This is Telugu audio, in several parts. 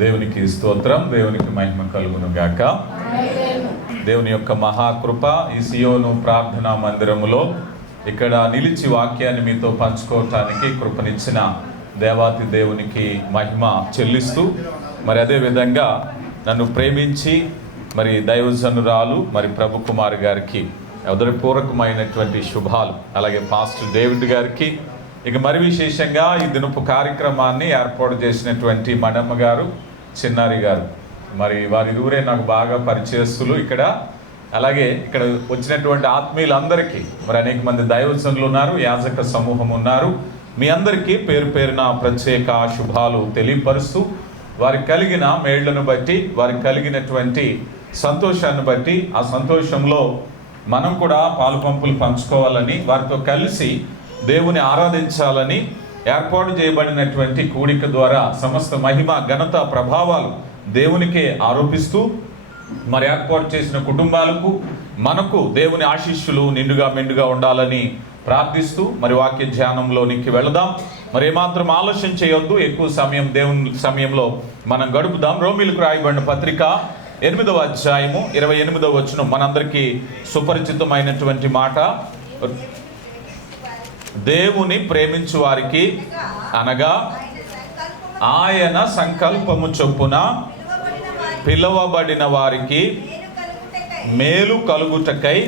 దేవునికి స్తోత్రం, దేవునికి మహిమ కలుగును గాక. దేవుని యొక్క మహాకృప ఈ సియోను ప్రార్థనా మందిరములో ఇక్కడ నిలిచి వాక్యాన్ని మీతో పంచుకోవటానికి కృపనిచ్చిన దేవాతి దేవునికి మహిమ చెల్లిస్తూ, మరి అదేవిధంగా నన్ను ప్రేమించి మరి దైవజనురాలు మరి ప్రభు కుమార్ గారికి హృదయపూర్వకమైనటువంటి శుభాలు. అలాగే పాస్టర్ డేవిడ్ గారికి, ఇక మరి విశేషంగా ఈ దినపు కార్యక్రమాన్ని ఏర్పాటు చేసినటువంటి మడమ్మ గారు, చిన్నారి గారు, మరి వారిరువురే నాకు బాగా పరిచయస్తులు ఇక్కడ. అలాగే ఇక్కడ వచ్చినటువంటి ఆత్మీయులందరికీ, మరి అనేక మంది దైవజనులు ఉన్నారు, యాజక సమూహం ఉన్నారు. మీ అందరికీ పేరు పేరున ప్రత్యేక శుభాలు తెలియపరుస్తూ, వారికి కలిగిన మేళ్లను బట్టి, వారికి కలిగినటువంటి సంతోషాన్ని బట్టి, ఆ సంతోషంలో మనం కూడా పాలుపంపులు పంచుకోవాలని, వారితో కలిసి దేవుని ఆరాధించాలని ఏర్పాటు చేయబడినటువంటి కూడిక ద్వారా సమస్త మహిమ, ఘనత, ప్రభావాలు దేవునికే ఆరోపిస్తూ, మరి ఏర్పాటు చేసిన కుటుంబాలకు మనకు దేవుని ఆశీస్సులు నిండుగా మెండుగా ఉండాలని ప్రార్థిస్తూ మరి వాక్య ధ్యానంలోనికి వెళదాం. మరి ఏమాత్రం ఆలస్యం చేయొద్దు, ఎక్కువ సమయం దేవుని సమయంలో మనం గడుపుదాం. రోమీలకు రాయబడిన పత్రిక 8వ అధ్యాయము 28వ వచనం మనందరికీ సుపరిచితమైనటువంటి మాట. దేవుని ప్రేమించు వారికి అనగా ఆయన సంకల్పము చొప్పున పిలువబడిన వారికి మేలు కలుగుటకై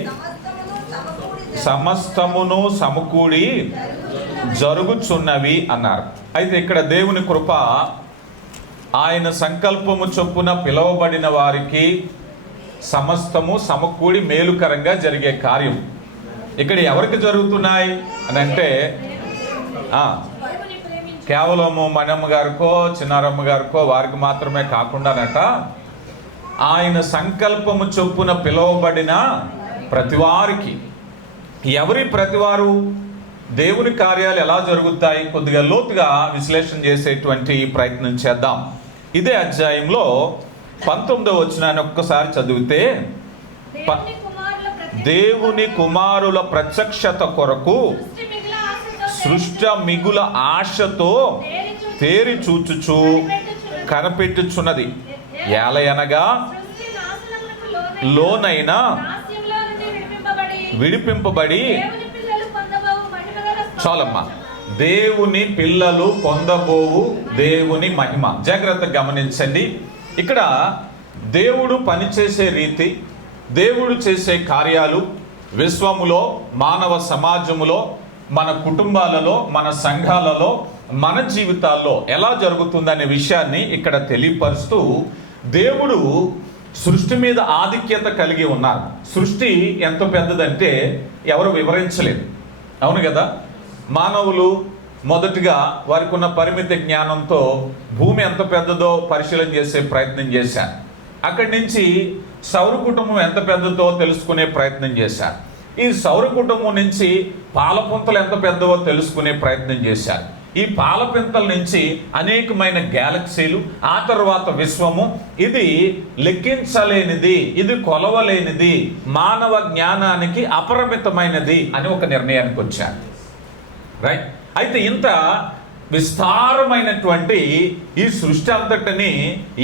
సమస్తమును సమకూడి జరుగుచున్నవి అన్నారు. అయితే ఇక్కడ దేవుని కృప, ఆయన సంకల్పము చొప్పున పిలువబడిన వారికి సమస్తము సమకూడి మేలుకరంగా జరిగే కార్యం ఇక్కడ ఎవరికి జరుగుతున్నాయి అని అంటే, కేవలము మణమ్మ గారికో చిన్నారమ్మ గారికో వారికి మాత్రమే కాకుండానట, ఆయన సంకల్పము చొప్పున పిలువబడిన ప్రతివారికి. ఎవరి ప్రతివారు? దేవుని కార్యాలు ఎలా జరుగుతాయి కొద్దిగా లోతుగా విశ్లేషణ చేసేటువంటి ప్రయత్నం చేద్దాం. ఇదే అధ్యాయంలో 19వ వచనాన్ని ఒక్కసారి చదివితే, దేవుని కుమారుల ప్రత్యక్షత కొరకు సృష్టి మిగుల ఆశతో తేరి చూచుచు కనిపెట్టుచున్నది. ఏలయనగా లోనైనా విడిపింపబడి, చాలమ్మా, దేవుని పిల్లలు పొందబోవు దేవుని మహిమ. జాగ్రత్తగా గమనించండి. ఇక్కడ దేవుడు పనిచేసే రీతి, దేవుడు చేసే కార్యాలు విశ్వములో, మానవ సమాజములో, మన కుటుంబాలలో, మన సంఘాలలో, మన జీవితాల్లో ఎలా జరుగుతుందనే విషయాన్ని ఇక్కడ తెలియపరుస్తూ, దేవుడు సృష్టి మీద ఆధిక్యత కలిగి ఉన్నారు. సృష్టి ఎంత పెద్దదంటే ఎవరు వివరించలేదు, అవును కదా. మానవులు మొదటిగా వారికి ఉన్న పరిమిత జ్ఞానంతో భూమి ఎంత పెద్దదో పరిశీలన చేసే ప్రయత్నం చేశారు. అక్కడి నుంచి సౌర కుటుంబం ఎంత పెద్దదో తెలుసుకునే ప్రయత్నం చేశారు. ఈ సౌర కుటుంబం నుంచి పాలపుంతలు ఎంత పెద్దవో తెలుసుకునే ప్రయత్నం చేశారు. ఈ పాలపింతల నుంచి అనేకమైన గ్యాలక్సీలు, ఆ తర్వాత విశ్వము. ఇది లెక్కించలేనిది, ఇది కొలవలేనిది, మానవ జ్ఞానానికి అపరిమితమైనది అని ఒక నిర్ణయానికి వచ్చారు. రైట్. అయితే ఇంత విస్తారమైనటువంటి ఈ సృష్టి అంతటిని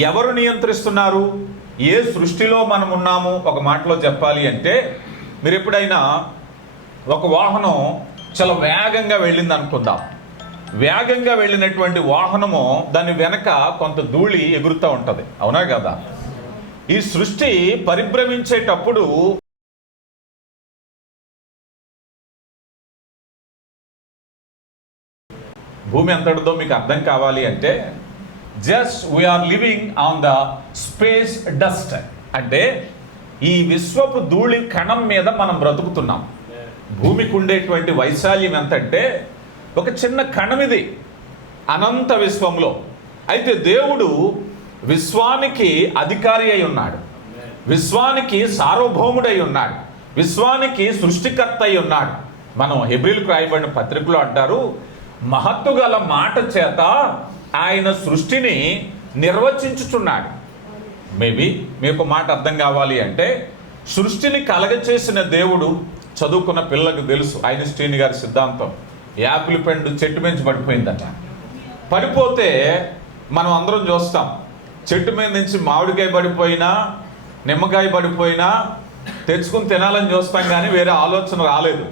ఎవరు నియంత్రిస్తున్నారు? ఏ సృష్టిలో మనం ఉన్నాము? ఒక మాటలో చెప్పాలి అంటే, మీరు ఎప్పుడైనా ఒక వాహనం చాలా వేగంగా వెళ్ళింది అనుకుందాం. వేగంగా వెళ్ళినటువంటి వాహనము దాని వెనక కొంత ధూళి ఎగురుతూ ఉంటుంది, అవునా కదా. ఈ సృష్టి పరిభ్రమించేటప్పుడు భూమి ఎంతటిదో మీకు అర్థం కావాలి అంటే, just we're living on the space dust. అంటే ఈ విశ్వపు ధూళి కణం మీద మనం బ్రతుకుతున్నాం. భూమికి ఉండేటువంటి వైశాల్యం ఎంతంటే ఒక చిన్న కణం ఇది అనంత విశ్వంలో. అయితే దేవుడు విశ్వానికి అధికారి అయి ఉన్నాడు, విశ్వానికి సార్వభౌముడై ఉన్నాడు, విశ్వానికి సృష్టికర్త అయి ఉన్నాడు. మనం హెబ్రీలకు రాయబడిన పత్రికలో అంటారు, మహత్తు గల మాట చేత ఆయన సృష్టిని నిర్వచించుచున్నాడు. మేబీ మీకు మాట అర్థం కావాలి అంటే, సృష్టిని కలగచేసిన దేవుడు చదువుకున్న పిల్లలకు తెలుసు ఐన్స్టీన్ గారి సిద్ధాంతం. యాపిల్ పండు చెట్టు మించి పడిపోయిందట. పడిపోతే మనం అందరం చూస్తాం, చెట్టు మీద నుంచి మామిడికాయ పడిపోయినా నిమ్మకాయ పడిపోయినా తెచ్చుకుని తినాలని చూస్తాం, కానీ వేరే ఆలోచన రాలేదు.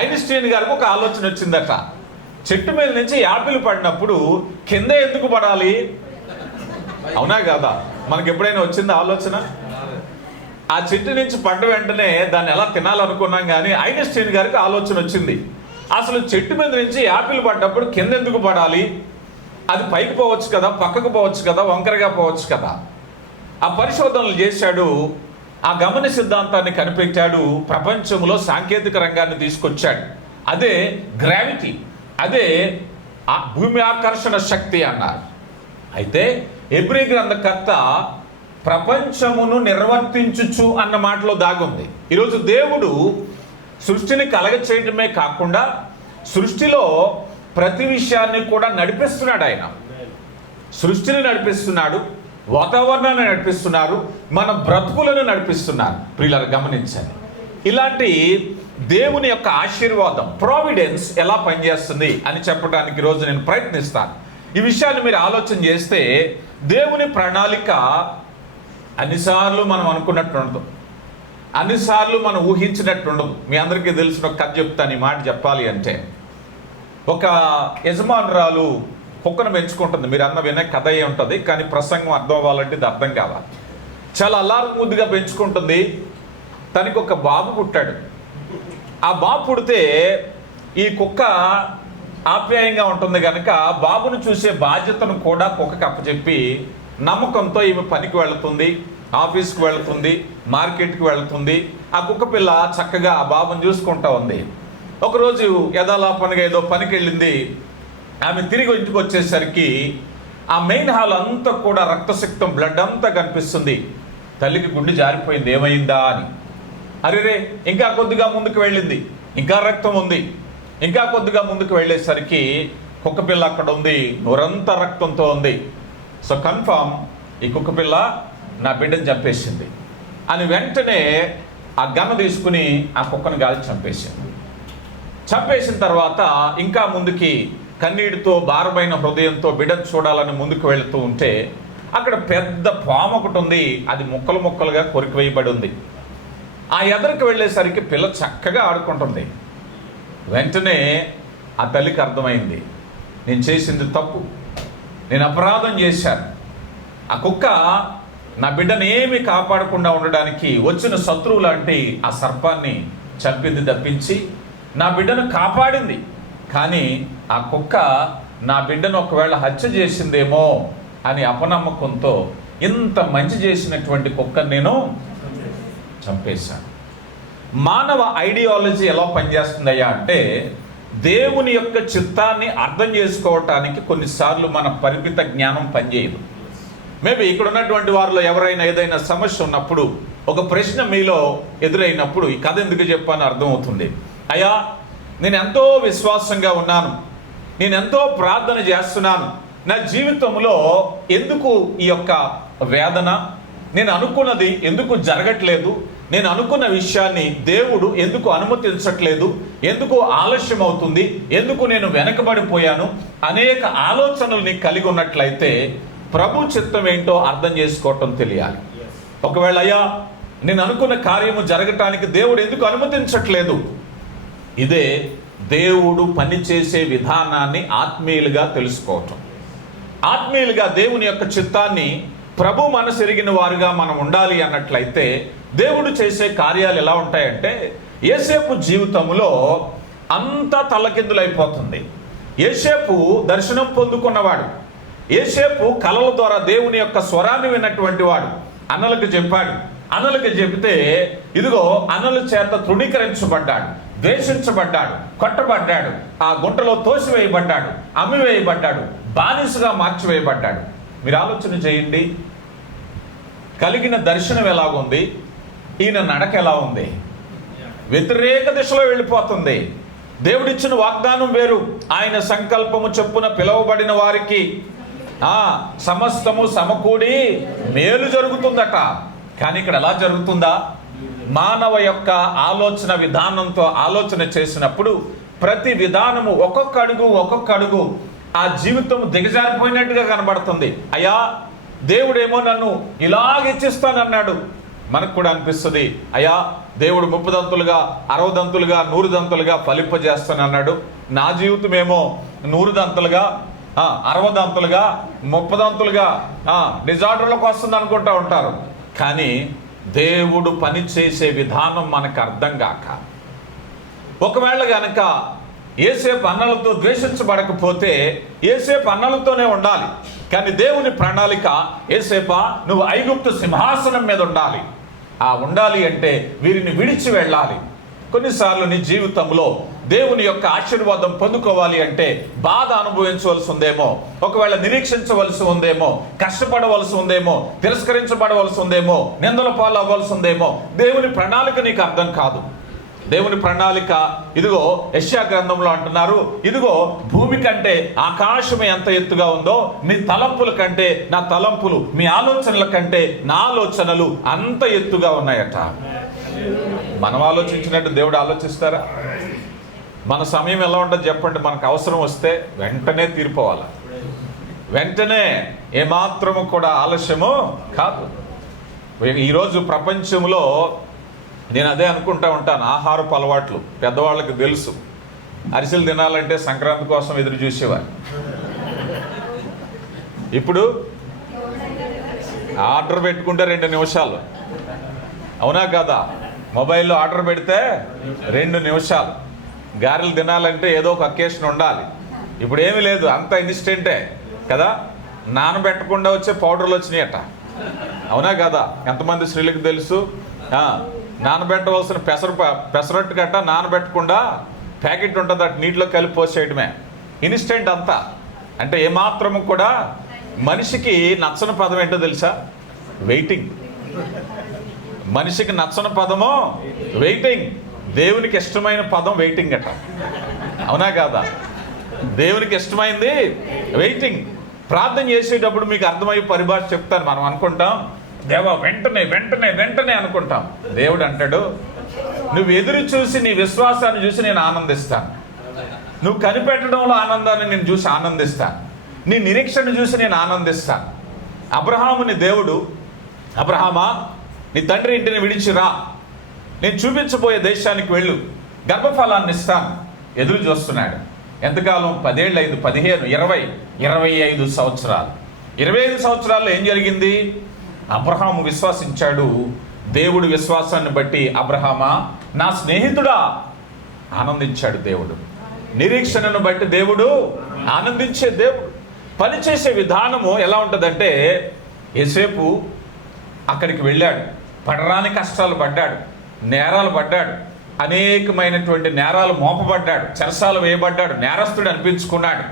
ఐన్స్టీన్ గారికి ఒక ఆలోచన వచ్చిందట, చెట్టు మీద నుంచి యాపిల్ పడినప్పుడు కింద ఎందుకు పడాలి? అవునా కదా? మనకి ఎప్పుడైనా వచ్చింది ఆలోచన? ఆ చెట్టు నుంచి పడ్డ వెంటనే దాన్ని ఎలా తినాలనుకున్నాం, కానీ ఐన్స్టీన్ గారికి ఆలోచన వచ్చింది, అసలు చెట్టు మీద నుంచి యాపిల్ పడ్డప్పుడు కింద ఎందుకు పడాలి? అది పైకి పోవచ్చు కదా, పక్కకు పోవచ్చు కదా, వంకరగా పోవచ్చు కదా. ఆ పరిశోధనలు చేశాడు, ఆ గమన సిద్ధాంతాన్ని కనిపెట్టాడు, ప్రపంచంలో సాంకేతిక రంగాన్ని తీసుకొచ్చాడు. అదే గ్రావిటీ, అదే భూమి ఆకర్షణ శక్తి అన్నారు. అయితే హెబ్రీ గ్రంథకర్త ప్రపంచమును నిర్వర్తించుచు అన్న మాటలో దాగుంది. ఈరోజు దేవుడు సృష్టిని కలగచేయడమే కాకుండా సృష్టిలో ప్రతి విషయాన్ని కూడా నడిపిస్తున్నాడు. ఆయన సృష్టిని నడిపిస్తున్నాడు, వాతావరణాన్ని నడిపిస్తున్నారు, మన బ్రతుకులను నడిపిస్తున్నారు. ప్రియులారా గమనించండి, ఇలాంటి దేవుని యొక్క ఆశీర్వాదం, ప్రావిడెన్స్ ఎలా పనిచేస్తుంది అని చెప్పడానికి ఈరోజు నేను ప్రయత్నిస్తాను. ఈ విషయాన్ని మీరు ఆలోచన చేస్తే దేవుని ప్రణాళిక అన్నిసార్లు మనం అనుకున్నట్టు ఉండదు, అన్నిసార్లు మనం ఊహించినట్టు ఉండదు. మీ అందరికీ తెలిసిన ఒక కథ చెప్తాను. ఈ మాట చెప్పాలి అంటే, ఒక యజమానురాలు కుక్కను పెంచుకుంటుంది. మీరు అన్న వినే కథ అయి ఉంటుంది, కానీ ప్రసంగం అర్థం అవ్వాలంటే ఇది అర్థం కావాలి. చాలా అల్లారు ముద్దుగా పెంచుకుంటుంది. తనకి ఒక బాబు పుట్టాడు. ఆ బాబు పుడితే ఈ కుక్క ఆప్యాయంగా ఉంటుంది కనుక బాబును చూసే బాధ్యతను కూడా కుక్కకి అప్పచెప్పి నమ్మకంతో ఈమె పనికి వెళుతుంది, ఆఫీస్కి వెళుతుంది, మార్కెట్కి వెళుతుంది. ఆ కుక్క పిల్ల చక్కగా ఆ బాబుని చూసుకుంటూ ఉంది. ఒకరోజు యథాలాపనగా ఏదో పనికి వెళ్ళింది. ఆమె తిరిగి ఇంటికి వచ్చేసరికి ఆ మెయిన్ హాల్ అంతా కూడా రక్తసిక్తం, బ్లడ్ అంతా కనిపిస్తుంది. తల్లికి గుండె జారిపోయింది, ఏమైందా అని. అరేరే, ఇంకా కొద్దిగా ముందుకు వెళ్ళింది, ఇంకా రక్తం ఉంది. ఇంకా కొద్దిగా ముందుకు వెళ్ళేసరికి కుక్క పిల్ల అక్కడ ఉంది, నోరంతా రక్తంతో ఉంది. సో కన్ఫామ్, ఈ కుక్క పిల్ల నా బిడ్డను చంపేసింది అని వెంటనే ఆ గన్న తీసుకుని ఆ కుక్కను గాలి చంపేసింది. చంపేసిన తర్వాత ఇంకా ముందుకి కన్నీటితో భారమైన హృదయంతో బిడ్డను చూడాలని ముందుకు వెళుతూ ఉంటే అక్కడ పెద్ద పాము ఒకటి ఉంది. అది ముక్కలు ముక్కలుగా కొరికి వేయబడి ఉంది. ఆ ఎదరికి వెళ్ళేసరికి పిల్ల చక్కగా ఆడుకుంటుంది. వెంటనే ఆ తల్లికి అర్థమైంది, నేను చేసింది తప్పు, నేను అపరాధం చేశాను. ఆ కుక్క నా బిడ్డను ఏమీ కాపాడకుండా ఉండడానికి వచ్చిన శత్రువు లాంటి ఆ సర్పాన్ని చంపింది తప్పించి నా బిడ్డను కాపాడింది. కానీ ఆ కుక్క నా బిడ్డను ఒకవేళ హత్య చేసిందేమో అని అపనమ్మకంతో ఇంత మంచి చేసినటువంటి కుక్కను నేను చంపేశాను. మానవ ఐడియాలజీ ఎలా పనిచేస్తుందయ్యా అంటే, దేవుని యొక్క చిత్తాన్ని అర్థం చేసుకోవటానికి కొన్నిసార్లు మన పరిమిత జ్ఞానం పనిచేయదు. మేబీ ఇక్కడ ఉన్నటువంటి వారిలో ఎవరైనా ఏదైనా సమస్య ఉన్నప్పుడు, ఒక ప్రశ్న మీలో ఎదురైనప్పుడు ఈ కథ ఎందుకు చెప్పాను అర్థమవుతుంది. అయ్యా, నేను ఎంతో విశ్వాసంగా ఉన్నాను, నేను ఎంతో ప్రార్థన చేస్తున్నాను, నా జీవితంలో ఎందుకు ఈ యొక్క వేదన, నేను అనుకున్నది ఎందుకు జరగట్లేదు, నేను అనుకున్న విషయాన్ని దేవుడు ఎందుకు అనుమతించట్లేదు, ఎందుకు ఆలస్యం అవుతుంది, ఎందుకు నేను వెనకబడిపోయాను, అనేక ఆలోచనలు నీకు కలిగి ఉన్నట్లయితే ప్రభు చిత్తం ఏంటో అర్థం చేసుకోవటం తెలియాలి. ఒకవేళ అయ్యా, నేను అనుకున్న కార్యము జరగటానికి దేవుడు ఎందుకు అనుమతించట్లేదు, ఇదే దేవుడు పనిచేసే విధానాన్ని ఆత్మీయులుగా తెలుసుకోవటం. ఆత్మీయులుగా దేవుని యొక్క చిత్తాన్ని ప్రభు మనసు ఎరిగిన వారుగా మనం ఉండాలి అన్నట్లయితే దేవుడు చేసే కార్యాలు ఎలా ఉంటాయంటే, యోసేపు జీవితంలో అంతా తల్లకిందులైపోతుంది. యోసేపు దర్శనం పొందుకున్నవాడు, యోసేపు కలల ద్వారా దేవుని యొక్క స్వరాన్ని విన్నటువంటి వాడు. అన్నలకు చెప్పాడు, అన్నలకు చెబితే ఇదిగో అన్నల చేత తృణీకరించబడ్డాడు, ద్వేషించబడ్డాడు, కొట్టబడ్డాడు, ఆ గుంటలో తోసివేయబడ్డాడు, అమ్మివేయబడ్డాడు, బానిసగా మార్చివేయబడ్డాడు. మీరు ఆలోచన చేయండి, కలిగిన దర్శనం ఎలాగుంది, ఈయన నడక ఎలా ఉంది, వ్యతిరేక దిశలో వెళ్ళిపోతుంది. దేవుడిచ్చిన వాగ్దానం వేరు. ఆయన సంకల్పము చొప్పున పిలువబడిన వారికి సమస్తము సమకూడి మేలు జరుగుతుందట. కానీ ఇక్కడ ఎలా జరుగుతుందా? మానవ యొక్క ఆలోచన విధానంతో ఆలోచన చేసినప్పుడు ప్రతి విధానము ఒక్కొక్క అడుగు ఆ జీవితం దిగజారిపోయినట్టుగా కనబడుతుంది. అయ్యా దేవుడేమో నన్ను ఇలాగిచ్చిస్తానన్నాడు. మనకు కూడా అనిపిస్తుంది, అయ్యా దేవుడు 30 దంతులుగా 60 దంతులుగా 100 దంతులుగా ఫలింపజేస్తానన్నాడు. నా జీవితం ఏమో 100 దంతులుగా 60 దంతులుగా 30 దంతులుగా డిజార్డర్లకు వస్తుంది అనుకుంటా ఉంటారు. కానీ దేవుడు పని చేసే విధానం మనకు అర్థం కాక, ఒకవేళ గనక ఏసేపు అన్నలతో ద్వేషించబడకపోతే ఏసేపు అన్నలతోనే ఉండాలి. కానీ దేవుని ప్రణాళిక, ఏసేపా నువ్వు ఐగుప్తు సింహాసనం మీద ఉండాలి. ఉండాలి అంటే వీరిని విడిచి వెళ్ళాలి. కొన్నిసార్లు నీ జీవితంలో దేవుని యొక్క ఆశీర్వాదం పొందుకోవాలి అంటే బాధ అనుభవించవలసి ఉందేమో, ఒకవేళ నిరీక్షించవలసి ఉందేమో, కష్టపడవలసి ఉందేమో, తిరస్కరించబడవలసి ఉందేమో, నిందల పాలు అవ్వాల్సి ఉందేమో. దేవుని ప్రణాళిక నీకు అర్థం కాదు. దేవుని ప్రణాళిక ఇదిగో యెషయా గ్రంథంలో అంటున్నారు, ఇదిగో భూమి కంటే ఆకాశం ఎంత ఎత్తుగా ఉందో నీ తలంపుల కంటే నా తలంపులు, మీ ఆలోచనల కంటే నా ఆలోచనలు అంత ఎత్తుగా ఉన్నాయట. మనం ఆలోచించినట్టు దేవుడు ఆలోచిస్తారా? మన సమయం ఎలా ఉంటుంది చెప్పండి. మనకు అవసరం వస్తే వెంటనే తీరిపోవాలి, వెంటనే ఏమాత్రము కూడా ఆలస్యము కాదు. ఈరోజు ప్రపంచంలో నేను అదే అనుకుంటా ఉంటాను, ఆహారపు అలవాట్లు పెద్దవాళ్ళకి తెలుసు. అరిసెలు తినాలంటే సంక్రాంతి కోసం ఎదురు చూసేవారు. ఇప్పుడు ఆర్డర్ పెట్టుకుంటే 2 నిమిషాలు, అవునా కదా? మొబైల్లో ఆర్డర్ పెడితే 2 నిమిషాలు. గారెలు తినాలంటే ఏదో ఒక అకేషన్ ఉండాలి. ఇప్పుడు ఏమీ లేదు, అంత ఇన్స్టెంటే కదా. నానబెట్టకుండా వచ్చే పౌడర్లు వచ్చినాయట, అవునా కదా? ఎంతమంది స్త్రీలకు తెలుసు? నానబెట్టవలసిన పెసరట్టు గట్ట నానబెట్టకుండా ప్యాకెట్ ఉంటుంది, అటు నీటిలో కలిపి పోసేయడమే, ఇన్స్టెంట్ అంతా. అంటే ఏమాత్రము కూడా మనిషికి నచ్చని పదం ఏంటో తెలుసా? వెయిటింగ్. మనిషికి నచ్చని పదము వెయిటింగ్. దేవునికి ఇష్టమైన పదం వెయిటింగ్ అట, అవునా కాదా? దేవునికి ఇష్టమైంది వెయిటింగ్. ప్రార్థన చేసేటప్పుడు మీకు అర్థమయ్యే పరిభాష చెప్తాను. మనం అనుకుంటాం, దేవా వెంటనే వెంటనే వెంటనే అనుకుంటాం. దేవుడు అంటాడు, నువ్వు ఎదురు చూసి నీ విశ్వాసాన్ని చూసి నేను ఆనందిస్తాను, నువ్వు కనిపెట్టడంలో ఆనందాన్ని నేను చూసి ఆనందిస్తాను, నీ నిరీక్షణ చూసి నేను ఆనందిస్తాను. అబ్రహాముని దేవుడు, అబ్రహామా నీ తండ్రి ఇంటిని విడిచిరా, నేను చూపించబోయే దేశానికి వెళ్ళు, గర్భఫలాన్ని ఇస్తాను. ఎదురు చూస్తున్నాడు. ఎంతకాలం? 10 ఏళ్ళు, 5, 15, 20, 25 సంవత్సరాలు. 25 సంవత్సరాల్లో ఏం జరిగింది? అబ్రహాము విశ్వసించాడు. దేవుడు విశ్వాసాన్ని బట్టి అబ్రహామా నా స్నేహితుడా ఆనందించాడు దేవుడు. నిరీక్షణను బట్టి దేవుడు ఆనందించే దేవుడు. పనిచేసే విధానము ఎలా ఉంటుందంటే, యోసేపు అక్కడికి వెళ్ళాడు, పడరాని కష్టాలు పడ్డాడు, నేరాలు పడ్డాడు, అనేకమైనటువంటి నేరాలు మోపబడ్డాడు, చెరసాలు వేయబడ్డాడు, నేరస్తుడు అనిపించుకున్నాడు.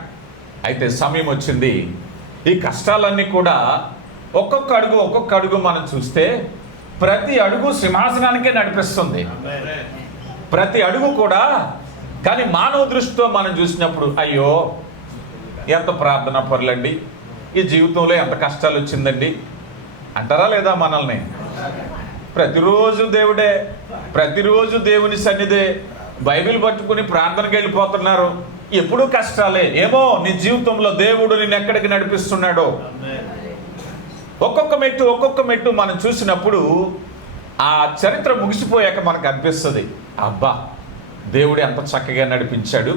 అయితే సమయం వచ్చింది. ఈ కష్టాలన్నీ కూడా ఒక్కొక్క అడుగు మనం చూస్తే ప్రతి అడుగు సింహాసనానికే నడిపిస్తుంది, ప్రతి అడుగు కూడా. కానీ మానవ దృష్టితో మనం చూసినప్పుడు అయ్యో ఎంత ప్రార్థన పరులండి, ఈ జీవితంలో ఎంత కష్టాలు వచ్చిందండి అంటారా లేదా? మనల్ని ప్రతిరోజు దేవుడే, ప్రతిరోజు దేవుని సన్నిధే, బైబిల్ పట్టుకుని ప్రార్థనకి వెళ్ళిపోతున్నారు, ఎప్పుడూ కష్టాలే. ఏమో నీ జీవితంలో దేవుడు నిన్ను ఎక్కడికి నడిపిస్తున్నాడో. ఒక్కొక్క మెట్టు మనం చూసినప్పుడు ఆ చరిత్ర ముగిసిపోయాక మనకు అనిపిస్తుంది, అబ్బా దేవుడు ఎంత చక్కగా నడిపించాడు.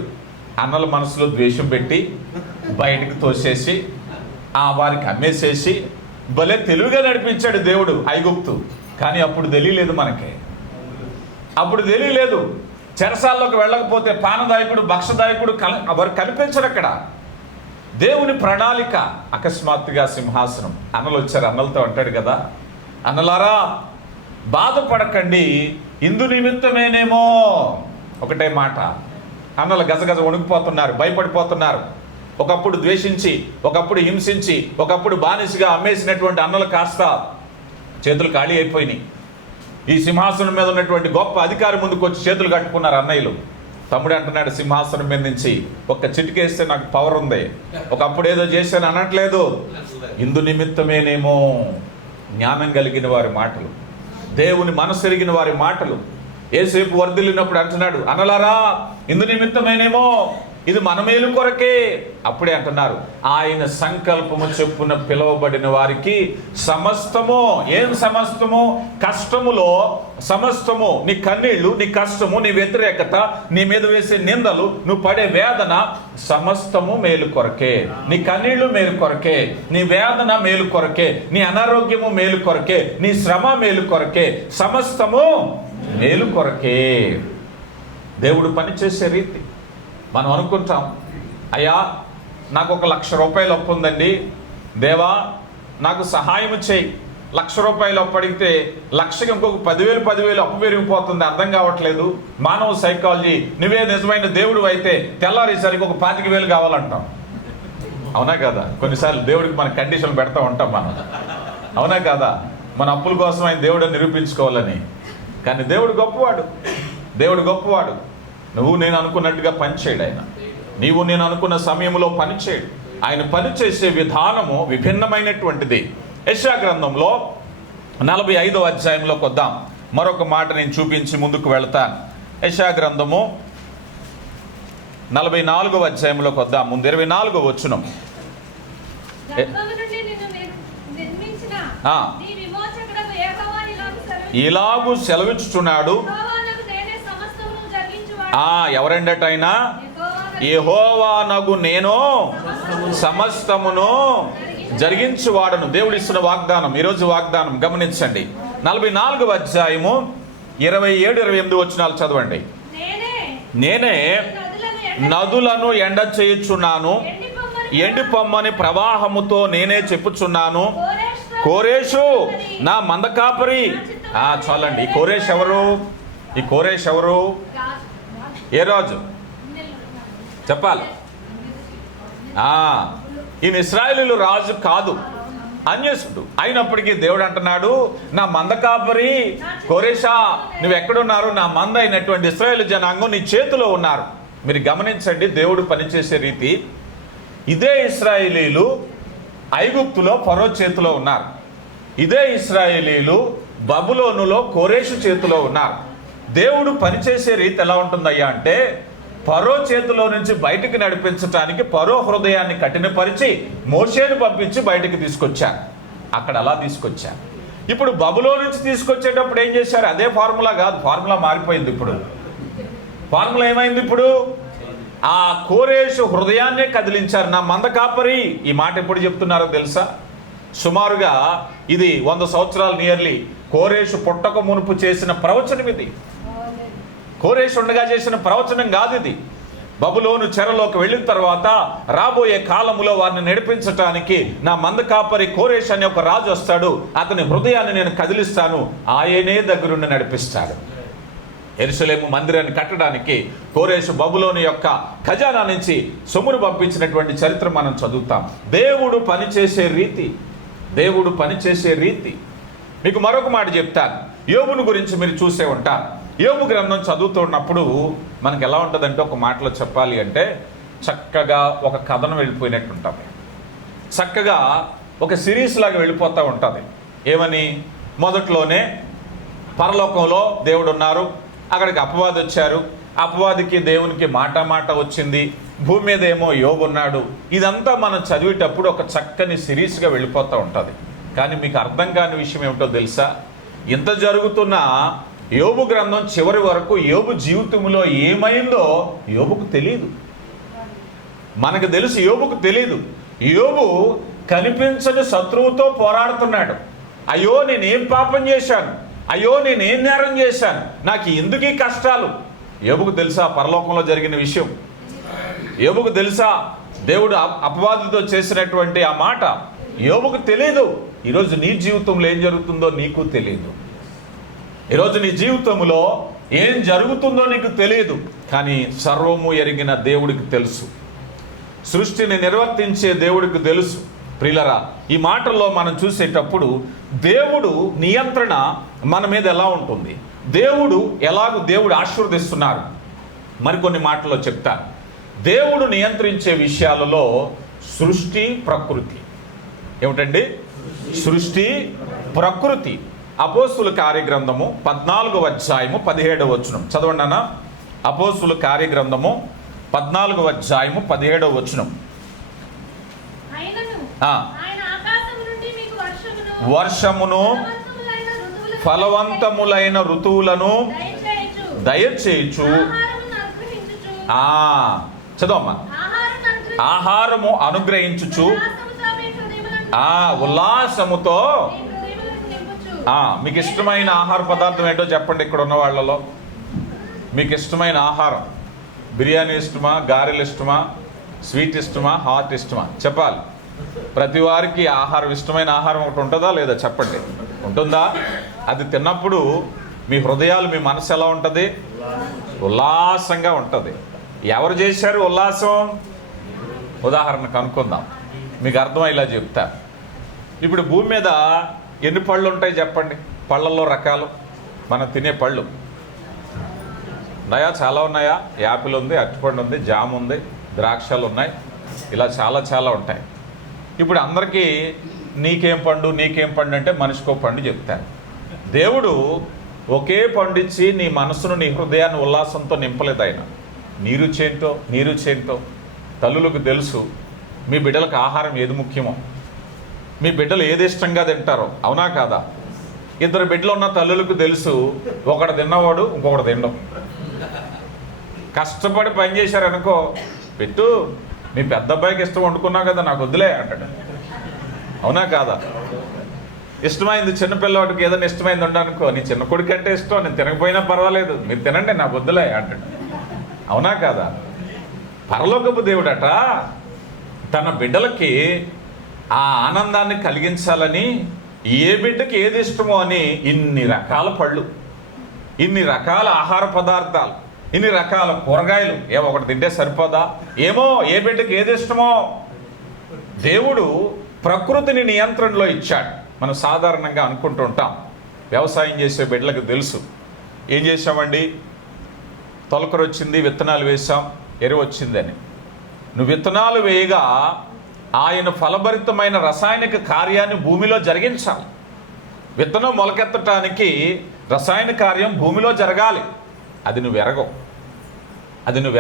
అన్నల మనసులో ద్వేషం పెట్టి బయటకు తోసేసి వారికి అమ్మేసేసి భలే తెలివిగా నడిపించాడు దేవుడు ఐగుప్తు. కానీ అప్పుడు తెలియలేదు మనకి, అప్పుడు తెలియలేదు. చెరసాల్లోకి వెళ్ళకపోతే పానదాయకుడు భక్షదాయకుడు వారు కనిపించరు అక్కడ. దేవుని ప్రణాళిక. అకస్మాత్తుగా సింహాసనం. అన్నలు వచ్చారు, అన్నలతో అంటాడు కదా, అన్నలారా బాధపడకండి, ఇందు నిమిత్తమేనేమో. ఒకటే మాట. అన్నలు గజగజ వణుకుపోతున్నారు, భయపడిపోతున్నారు. ఒకప్పుడు ద్వేషించి, ఒకప్పుడు హింసించి, ఒకప్పుడు బానిసగా అమ్మేసినటువంటి అన్నలు కాస్త చేతులు ఖాళీ అయిపోయినాయి. ఈ సింహాసనం మీద ఉన్నటువంటి గొప్ప అధికారి ముందుకు వచ్చి చేతులు కట్టుకున్నారు అన్నయ్యలు. తమ్ముడు అంటున్నాడు సింహాసనం మీద నుంచి, ఒక్క చిటికేస్తే నాకు పవర్ ఉంది, ఒకప్పుడు ఏదో చేశాను అనట్లేదు. ఇందు నిమిత్తమేనేమో. జ్ఞానం కలిగిన వారి మాటలు, దేవుని మనసు ఎరిగిన వారి మాటలు. ఏసేపు వర్ధిల్లినప్పుడు అంటున్నాడు, అన్నలారా ఇందు నిమిత్తమేనేమో ఇది మన మేలు కొరకే. అప్పుడే అంటున్నారు, ఆయన సంకల్పము చొప్పున పిలువబడిన వారికి సమస్తము. ఏం సమస్తము? కష్టములో సమస్తము. నీ కన్నీళ్లు, నీ కష్టము, నీ వ్యతిరేకత, నీ మీద వేసే నిందలు, నువ్వు పడే వేదన సమస్తము మేలు కొరకే. నీ కన్నీళ్లు మేలు కొరకే, నీ వేదన మేలు కొరకే, నీ అనారోగ్యము మేలు కొరకే, నీ శ్రమ మేలు కొరకే, సమస్తము మేలు కొరకే. దేవుడు పనిచేసే రీతి. మనం అనుకుంటాం, అయ్యా నాకు 1,00,000 రూపాయలు అప్పు ఉందండి, దేవా నాకు సహాయం చేయి. 1,00,000 రూపాయలు అప్పు అడిగితే 1,00,000కి ఇంకొక 10,000 అప్పు పెరిగిపోతుంది. అర్థం కావట్లేదు. మానవ సైకాలజీ. నువ్వే నిజమైన దేవుడు అయితే తెల్లారేసరికి ఒక 25,000 కావాలంటాం. అవునా కదా? కొన్నిసార్లు దేవుడికి మన కండిషన్ పెడతా ఉంటాం మనం. అవునా కదా? మన అప్పుల కోసం ఆయన దేవుడు నిరూపించుకోవాలని. కానీ దేవుడు గొప్పవాడు. దేవుడు గొప్పవాడు. నువ్వు నేను అనుకున్నట్టుగా పనిచేయడు ఆయన. నీవు నేను అనుకున్న సమయంలో పనిచేయడు. ఆయన పనిచేసే విధానము విభిన్నమైనటువంటిది. యెషయా గ్రంథంలో 45వ అధ్యాయంలోకి వద్దాం. మరొక మాట నేను చూపించి ముందుకు వెళ్తాను. యెషయా గ్రంథము 44వ అధ్యాయంలోకి వద్దాం. ముందు 24వ వచనం. ఇలాగు సెలవించుచున్నాడు, ఎవరండట ఆయన? యెహోవానగు నేను సమస్తమును జరిగించువాడను. దేవుడు ఇస్తున్న వాగ్దానం. ఈరోజు వాగ్దానం గమనించండి. 44వ అధ్యాయము 27-28 వచనాలు చదవండి. నేనే నదులను ఎండ చేయుచున్నాను, ఎండిపొమ్మని ప్రవాహముతో నేనే చెప్పుచున్నాను. కోరేషు నా మందకాపరి. చాలండి. ఈ కోరేష్ ఎవరు? ఈ కోరేష్ ఎవరు? ఏ రాజు చెప్పాలి? ఈయన ఇశ్రాయేలీయుల రాజు కాదు, అన్యసుడు. అయినప్పటికీ దేవుడు అంటున్నాడు, నా మందకాపరి కోరేషా, నువ్వు ఎక్కడున్నారు? నా మంద అయినటువంటి ఇశ్రాయేలు జనాంగం నీ చేతిలో ఉన్నారు. మీరు గమనించండి దేవుడు పనిచేసే రీతి. ఇదే ఇశ్రాయేలీయులు ఐగుప్తులో ఫరో చేతిలో ఉన్నారు. ఇదే ఇశ్రాయేలీయులు బబులోనులో కోరేషు చేతిలో ఉన్నారు. దేవుడు పనిచేసే రీతి ఎలా ఉంటుందయ్యా అంటే, ఫరో చేతిలో నుంచి బయటికి నడిపించడానికి ఫరో హృదయాన్ని కఠినపరిచి మోషేను పంపించి బయటికి తీసుకొచ్చారు. అక్కడ అలా తీసుకొచ్చారు. ఇప్పుడు బబులో నుంచి తీసుకొచ్చేటప్పుడు ఏం చేశారు? అదే ఫార్ములా కాదు, ఫార్ములా మారిపోయింది. ఇప్పుడు ఫార్ములా ఏమైంది? ఇప్పుడు ఆ కోరేషు హృదయాన్నే కదిలించారు. నా మందకాపరి. ఈ మాట ఎప్పుడు చెప్తున్నారో తెలుసా? సుమారుగా ఇది 100 సంవత్సరాలు నియర్లీ కోరేషు పుట్టక మునుపు చేసిన ప్రవచనం ఇది. కోరేషు ఉండగా చేసిన ప్రవచనం కాదు ఇది. బబులోను చెరలోకి వెళ్ళిన తర్వాత రాబోయే కాలములో వారిని నడిపించటానికి నా మందకాపరి కోరేష్ అనే ఒక రాజు వస్తాడు. అతని హృదయాన్ని నేను కదిలిస్తాను, ఆయనే దగ్గరుండి నడిపిస్తాడు. యెరూషలేము మందిరాన్ని కట్టడానికి కోరేషు బబులోను యొక్క ఖజానా నుంచి సొమ్మును పంపించినటువంటి చరిత్ర మనం చదువుతాం. దేవుడు పనిచేసే రీతి. దేవుడు పనిచేసే రీతి. మీకు మరొక మాట చెప్తాను. యోబును గురించి మీరు చూసే ఉంటారు. యోబు గ్రంథం చదువుతున్నప్పుడు మనకు ఎలా ఉంటుందంటే, ఒక మాటలో చెప్పాలి అంటే, చక్కగా ఒక కథను వెళ్ళిపోయినట్టు ఉంటుంది. చక్కగా ఒక సిరీస్ లాగా వెళ్ళిపోతూ ఉంటుంది. ఏమని? మొదట్లోనే పరలోకంలో దేవుడు ఉన్నారు, అక్కడికి అపవాది వచ్చారు, అపవాదికి దేవునికి మాట వచ్చింది, భూమి మీద ఏమో యోబు ఉన్నాడు. ఇదంతా మనం చదివేటప్పుడు ఒక చక్కని సిరీస్గా వెళ్ళిపోతూ ఉంటుంది. కానీ మీకు అర్థం కాని విషయం ఏమిటో తెలుసా? ఇంత జరుగుతున్న యోబు గ్రంథం చివరి వరకు యోబు జీవితంలో ఏమైందో యోబుకు తెలియదు. మనకు తెలుసు, యోబుకు తెలియదు. యోబు కనిపించని శత్రువుతో పోరాడుతున్నాడు. అయ్యో నేనేం పాపం చేశాను, అయ్యో నేనేం నేరం చేశాను, నాకు ఎందుకు ఈ కష్టాలు? యోబుకు తెలుసా పరలోకంలో జరిగిన విషయం? యోబుకు తెలుసా దేవుడు అపవాదితో చేసినటువంటి ఆ మాట? యోబుకు తెలియదు. ఈరోజు నీ జీవితంలో ఏం జరుగుతుందో నీకు తెలియదు. ఈరోజు నీ జీవితంలో ఏం జరుగుతుందో నీకు తెలియదు, కానీ సర్వము ఎరిగిన దేవుడికి తెలుసు. సృష్టిని నిర్వర్తించే దేవుడికి తెలుసు. ప్రియులరా, ఈ మాటల్లో మనం చూసేటప్పుడు దేవుడు నియంత్రణ మన మీద ఎలా ఉంటుంది, దేవుడు ఆశీర్వదిస్తున్నారు మరికొన్ని మాటల్లో చెప్తారు. దేవుడు నియంత్రించే విషయాలలో సృష్టి ప్రకృతి. ఏమిటండి? సృష్టి ప్రకృతి. అపోస్తుల కార్యగ్రంథము 14వ అధ్యాయము 17వ వచనం చదవండి అన్న. అపోస్తుల కార్యగ్రంథము 14వ అధ్యాయము 17వ వచనం. వర్షమును ఫలవంతములైన ఋతువులను దయచేయచ్చు. చదవమ్మా. ఆహారము అనుగ్రహించుచు ఉల్లాసముతో. మీకు ఇష్టమైన ఆహార పదార్థం ఏంటో చెప్పండి. ఇక్కడ ఉన్న వాళ్ళలో మీకు ఇష్టమైన ఆహారం, బిర్యానీ ఇష్టమా, గారెలు ఇష్టమా, స్వీట్ ఇష్టమా, హాట్ ఇష్టమా? చెప్పాలి. ప్రతి వారికి ఆహారం, ఇష్టమైన ఆహారం ఒకటి ఉంటుందా లేదా చెప్పండి. ఉంటుందా? అది తిన్నప్పుడు మీ హృదయాలు, మీ మనసు ఎలా ఉంటుంది? ఉల్లాసంగా ఉంటుంది. ఎవరు చేశారు ఉల్లాసం? ఉదాహరణకు అనుకుందాం, మీకు అర్థమయ్యేలా చెప్తా. ఇప్పుడు భూమి మీద ఎన్ని పళ్ళు ఉంటాయి చెప్పండి? పళ్ళల్లో రకాలు, మనం తినే పళ్ళు ఉన్నాయా? చాలా ఉన్నాయా? యాపిల్ ఉంది, అరటిపండు ఉంది, జామ్ ఉంది, ద్రాక్షలు ఉన్నాయి, ఇలా చాలా చాలా ఉంటాయి. ఇప్పుడు అందరికీ నీకేం పండు నీకేం పండు అంటే మనిషికో పండు చెప్తారు. దేవుడు ఒకే పండు ఇచ్చి నీ మనసును, నీ హృదయాన్ని ఉల్లాసంతో నింపలేదు ఆయన. నీరు చేంటో తల్లులకు తెలుసు మీ బిడ్డలకు ఆహారం ఏది ముఖ్యమో, మీ బిడ్డలు ఏది ఇష్టంగా తింటారో. అవునా కాదా? ఇద్దరు బిడ్డలు ఉన్న తల్లులకు తెలుసు ఒకడు తిన్నవాడు ఇంకొకటి తినడం. కష్టపడి పని చేశారనుకో, పెట్టు, నీ పెద్ద అబ్బాయికి ఇష్టం వండుకున్నావు కదా, నాకు వద్దులే అంటాడు. అవునా కాదా? ఇష్టమైంది చిన్నపిల్లవాడికి ఏదైనా ఇష్టమైంది ఉండనుకో, నీ చిన్న కొడుకు అంటే ఇష్టం, నేను తినకపోయినా పర్వాలేదు, మీరు తినండి, నాకు వద్దులే అంటాడు. అవునా కాదా? పరలోకపు దేవుడట తన బిడ్డలకి ఆ ఆనందాన్ని కలిగించాలని ఏ బిడ్డకి ఏది ఇష్టమో అని ఇన్ని రకాల పళ్ళు, ఇన్ని రకాల ఆహార పదార్థాలు, ఇన్ని రకాల కూరగాయలు, ఒకటి తింటే సరిపోదా? ఏమో ఏ బిడ్డకి ఏది ఇష్టమో దేవుడు ప్రకృతిని నియంత్రణలో ఇచ్చాడు. మనం సాధారణంగా అనుకుంటూ ఉంటాం, వ్యవసాయం చేసే బిడ్డలకు తెలుసు. ఏం చేసామండి? తొలకరు వచ్చింది, విత్తనాలు వేసాం, ఎరువు వచ్చిందని. నువ్వు విత్తనాలు వేయగా ఆయన ఫలభరితమైన రసాయనిక కార్యాన్ని భూమిలో జరిగించాలి. విత్తనం మొలకెత్తటానికి రసాయన కార్యం భూమిలో జరగాలి. అది నువ్వు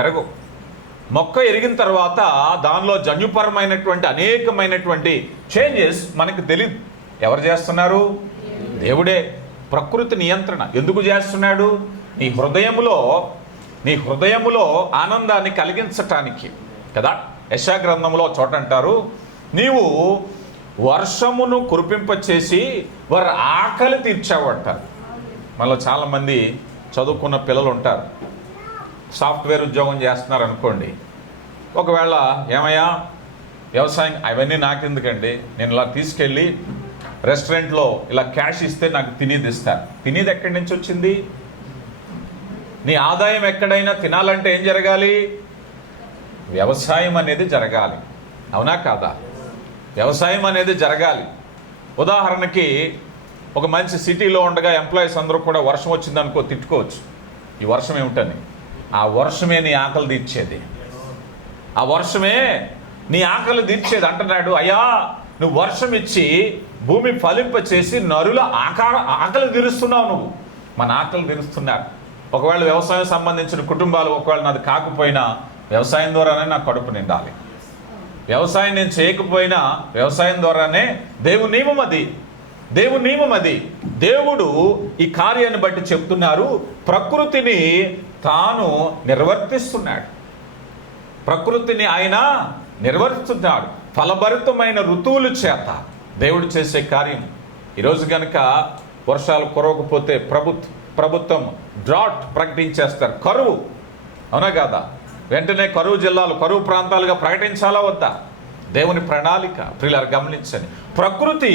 ఎరగవు. మొక్క ఎరిగిన తర్వాత దానిలో జన్యుపరమైనటువంటి అనేకమైనటువంటి చేంజెస్ మనకు తెలియదు. ఎవరు చేస్తున్నారు? దేవుడే. ప్రకృతి నియంత్రణ ఎందుకు చేస్తున్నాడు? నీ హృదయములో ఆనందాన్ని కలిగించటానికి కదా. యెషయా గ్రంథంలో చోట అంటారు, నీవు వర్షమును కురిపింపచేసి వారి ఆకలి తీర్చావు అంటారు. మనలో చాలామంది చదువుకున్న పిల్లలు ఉంటారు, సాఫ్ట్వేర్ ఉద్యోగం చేస్తున్నారు అనుకోండి. ఒకవేళ ఏమయ్యా వ్యవసాయం అవన్నీ నాకెందుకండి, నేను ఇలా తీసుకెళ్ళి రెస్టారెంట్లో ఇలా క్యాష్ ఇస్తే నాకు తినేది ఇస్తారు. తినేది ఎక్కడి నుంచి వచ్చింది? నీ ఆదాయం ఎక్కడైనా తినాలంటే ఏం జరగాలి? వ్యవసాయం అనేది జరగాలి. అవునా కాదా? వ్యవసాయం అనేది జరగాలి. ఉదాహరణకి ఒక మంచి సిటీలో ఉండగా ఎంప్లాయీస్ అందరూ కూడా వర్షం వచ్చిందనుకో తిట్టుకోవచ్చు, ఈ వర్షం ఏమిటని. ఆ వర్షమే నీ ఆకలి తీర్చేది. ఆ వర్షమే నీ ఆకలి తీర్చేది అంటున్నాడు. అయ్యా, నువ్వు వర్షం ఇచ్చి భూమి ఫలింపచేసి నరుల ఆకలి తీరుస్తున్నావు. నువ్వు మన ఆకలి తీరుస్తున్నారు. ఒకవేళ వ్యవసాయం సంబంధించిన కుటుంబాలు, ఒకవేళ నాది కాకపోయినా వ్యవసాయం ద్వారానే నా కడుపు నిండాలి. వ్యవసాయం నేను చేయకపోయినా వ్యవసాయం ద్వారానే దేవుని నియమం అది. దేవుడు ఈ కార్యాన్ని బట్టి చెప్తున్నారు, ప్రకృతిని తాను నిర్వర్తిస్తున్నాడు. ప్రకృతిని ఆయన నిర్వర్తిస్తున్నాడు. ఫలభరితమైన ఋతువుల చేత దేవుడు చేసే కార్యం. ఈరోజు కనుక వర్షాలు కురవకపోతే ప్రభుత్వం డ్రాట్ ప్రకటించేస్తారు, కరువు. అవునా కాదా? వెంటనే కరువు జిల్లాలు, కరువు ప్రాంతాలుగా ప్రకటించాలా వద్దా? దేవుని ప్రణాళిక ప్రియులారా గమనించండి. ప్రకృతి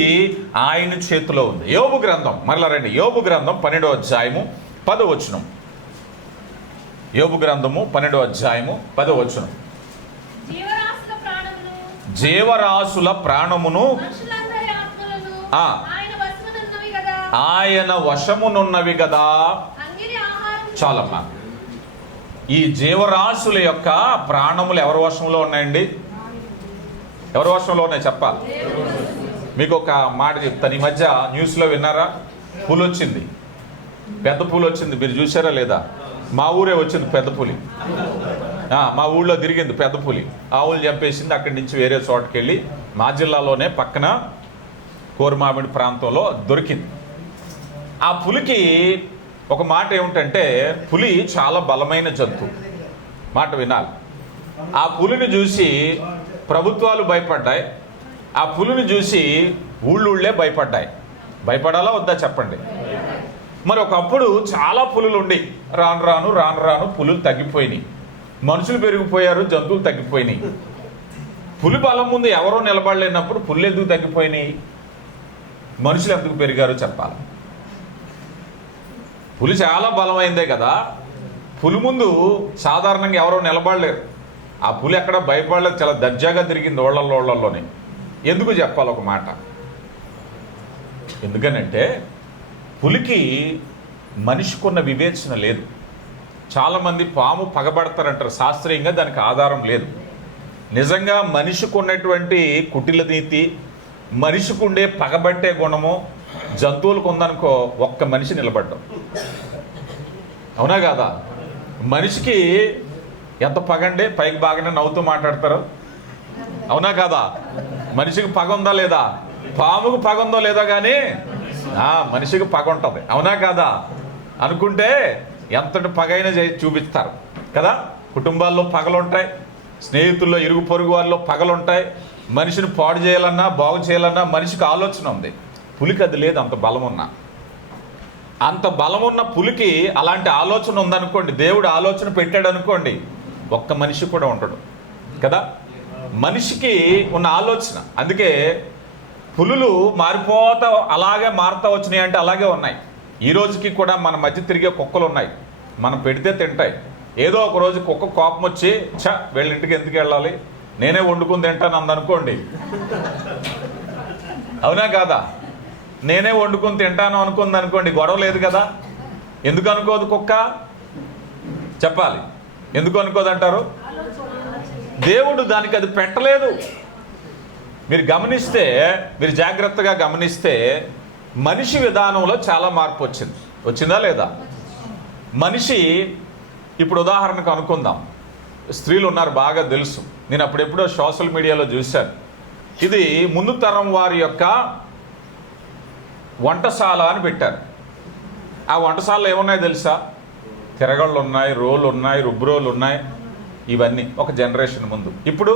ఆయన చేతిలో ఉంది. యోబు గ్రంథం, మరలా రండి, యోబు గ్రంథం 12వ అధ్యాయము 10వ వచనం. యోబు గ్రంథము 12వ అధ్యాయము 10వ వచనం. జీవరాశుల ప్రాణమును ఆయన వశమునున్నవి కదా. చాలమ్మా. ఈ జీవరాశుల యొక్క ప్రాణములు ఎవరి వశంలో ఉన్నాయండి? ఎవరి వశంలో ఉన్నాయి చెప్పాలి. మీకు ఒక మాట చెప్తాను. ఈ మధ్య న్యూస్లో విన్నారా? పులి వచ్చింది, పెద్ద పులి వచ్చింది. మీరు చూసారా లేదా? మా ఊరే వచ్చింది పెద్ద పులి. మా ఊళ్ళో తిరిగింది పెద్ద పులి, ఆవులు చంపేసింది. అక్కడి నుంచి వేరే చోటకి వెళ్ళి మా జిల్లాలోనే పక్కన కోరమామిడి ప్రాంతంలో దొరికింది. ఆ పులికి ఒక మాట ఏమిటంటే, పులి చాలా బలమైన జంతువు, మాట వినాలి. ఆ పులిని చూసి ప్రభుత్వాలు భయపడ్డాయి, ఆ పులిని చూసి ఊళ్ళే భయపడ్డాయి. భయపడాలా వద్దా చెప్పండి? మరి ఒకప్పుడు చాలా పులులు ఉండి రాను రాను పులులు తగ్గిపోయినాయి, మనుషులు పెరిగిపోయారు, జంతువులు తగ్గిపోయినాయి. పులి బలం ముందు ఎవరో నిలబడలేనప్పుడు పులులు ఎందుకు తగ్గిపోయినాయి, మనుషులు ఎందుకు పెరిగారో చెప్పాలి. పులి చాలా బలమైందే కదా, పులి ముందు సాధారణంగా ఎవరో నిలబడలేరు. ఆ పులి ఎక్కడ భయపడలేదు, చాలా దర్జాగా తిరిగింది ఓళ్ళల్లోనే. ఎందుకు చెప్పాలి ఒక మాట? ఎందుకనంటే పులికి మనిషికున్న వివేచన లేదు. చాలామంది పాము పగబడతారంటారు, శాస్త్రీయంగా దానికి ఆధారం లేదు. నిజంగా మనిషికి ఉన్నటువంటి కుటిల నీతి, మనిషికి ఉండే పగబట్టే గుణము జంతువులకు ఉందనుకో, ఒక్క మనిషి నిలబడ్డం. అవునా కాదా? మనిషికి ఎంత పగండి, పైకి బాగానే నవ్వుతూ మాట్లాడతారు. అవునా కాదా? మనిషికి పగ ఉందా లేదా? పాముకు పగ ఉందో లేదా కానీ మనిషికి పగ ఉంటుంది. అవునా కాదా? అనుకుంటే ఎంతటి పగైనా చూపిస్తారు కదా. కుటుంబాల్లో పగలుంటాయి, స్నేహితుల్లో ఇరుగు పొరుగు వాళ్ళలో పగలుంటాయి. మనిషిని పాడు చేయాలన్నా బాగు చేయాలన్నా మనిషికి ఆలోచన ఉంది. పులికి అది లేదు. అంత బలం ఉన్నా, అంత బలం ఉన్న పులికి అలాంటి ఆలోచన ఉందనుకోండి, దేవుడు ఆలోచన పెట్టాడు అనుకోండి, ఒక్క మనిషి కూడా ఉండడు కదా. మనిషికి ఉన్న ఆలోచన, అందుకే పులులు మారిపోతా అలాగే మారుతా వచ్చినాయి అంటే అలాగే ఉన్నాయి. ఈ రోజుకి కూడా మన మధ్య తిరిగే కుక్కలు ఉన్నాయి, మనం పెడితే తింటాయి. ఏదో ఒక రోజు కుక్క కోపం వచ్చి వీళ్ళ ఇంటికి ఎందుకు వెళ్ళాలి, నేనే వండుకుని తింటాను అందనుకోండి. అవునా కాదా? నేనే వండుకుని తింటాను అనుకుంది అనుకోండి, గొడవ లేదు కదా. ఎందుకు అనుకోదు కుక్క? చెప్పాలి, ఎందుకు అనుకోదంటారు? దేవుడు దానికి అది పెట్టలేదు. మీరు గమనిస్తే, మీరు జాగ్రత్తగా గమనిస్తే మనిషి విధానంలో చాలా మార్పు వచ్చిందా లేదా? మనిషి ఇప్పుడు ఉదాహరణకు అనుకుందాం, స్త్రీలు ఉన్నారు బాగా తెలుసు, నేను అప్పుడెప్పుడో సోషల్ మీడియాలో చూశాను. ఇది ముందు తరం వారి యొక్క వంటశాల అని పెట్టారు. ఆ వంటశాలలో ఏమున్నాయో తెలుసా? తిరగళ్ళు ఉన్నాయి, రోలు ఉన్నాయి, రుబ్బురోలు ఉన్నాయి. ఇవన్నీ ఒక జనరేషన్ ముందు. ఇప్పుడు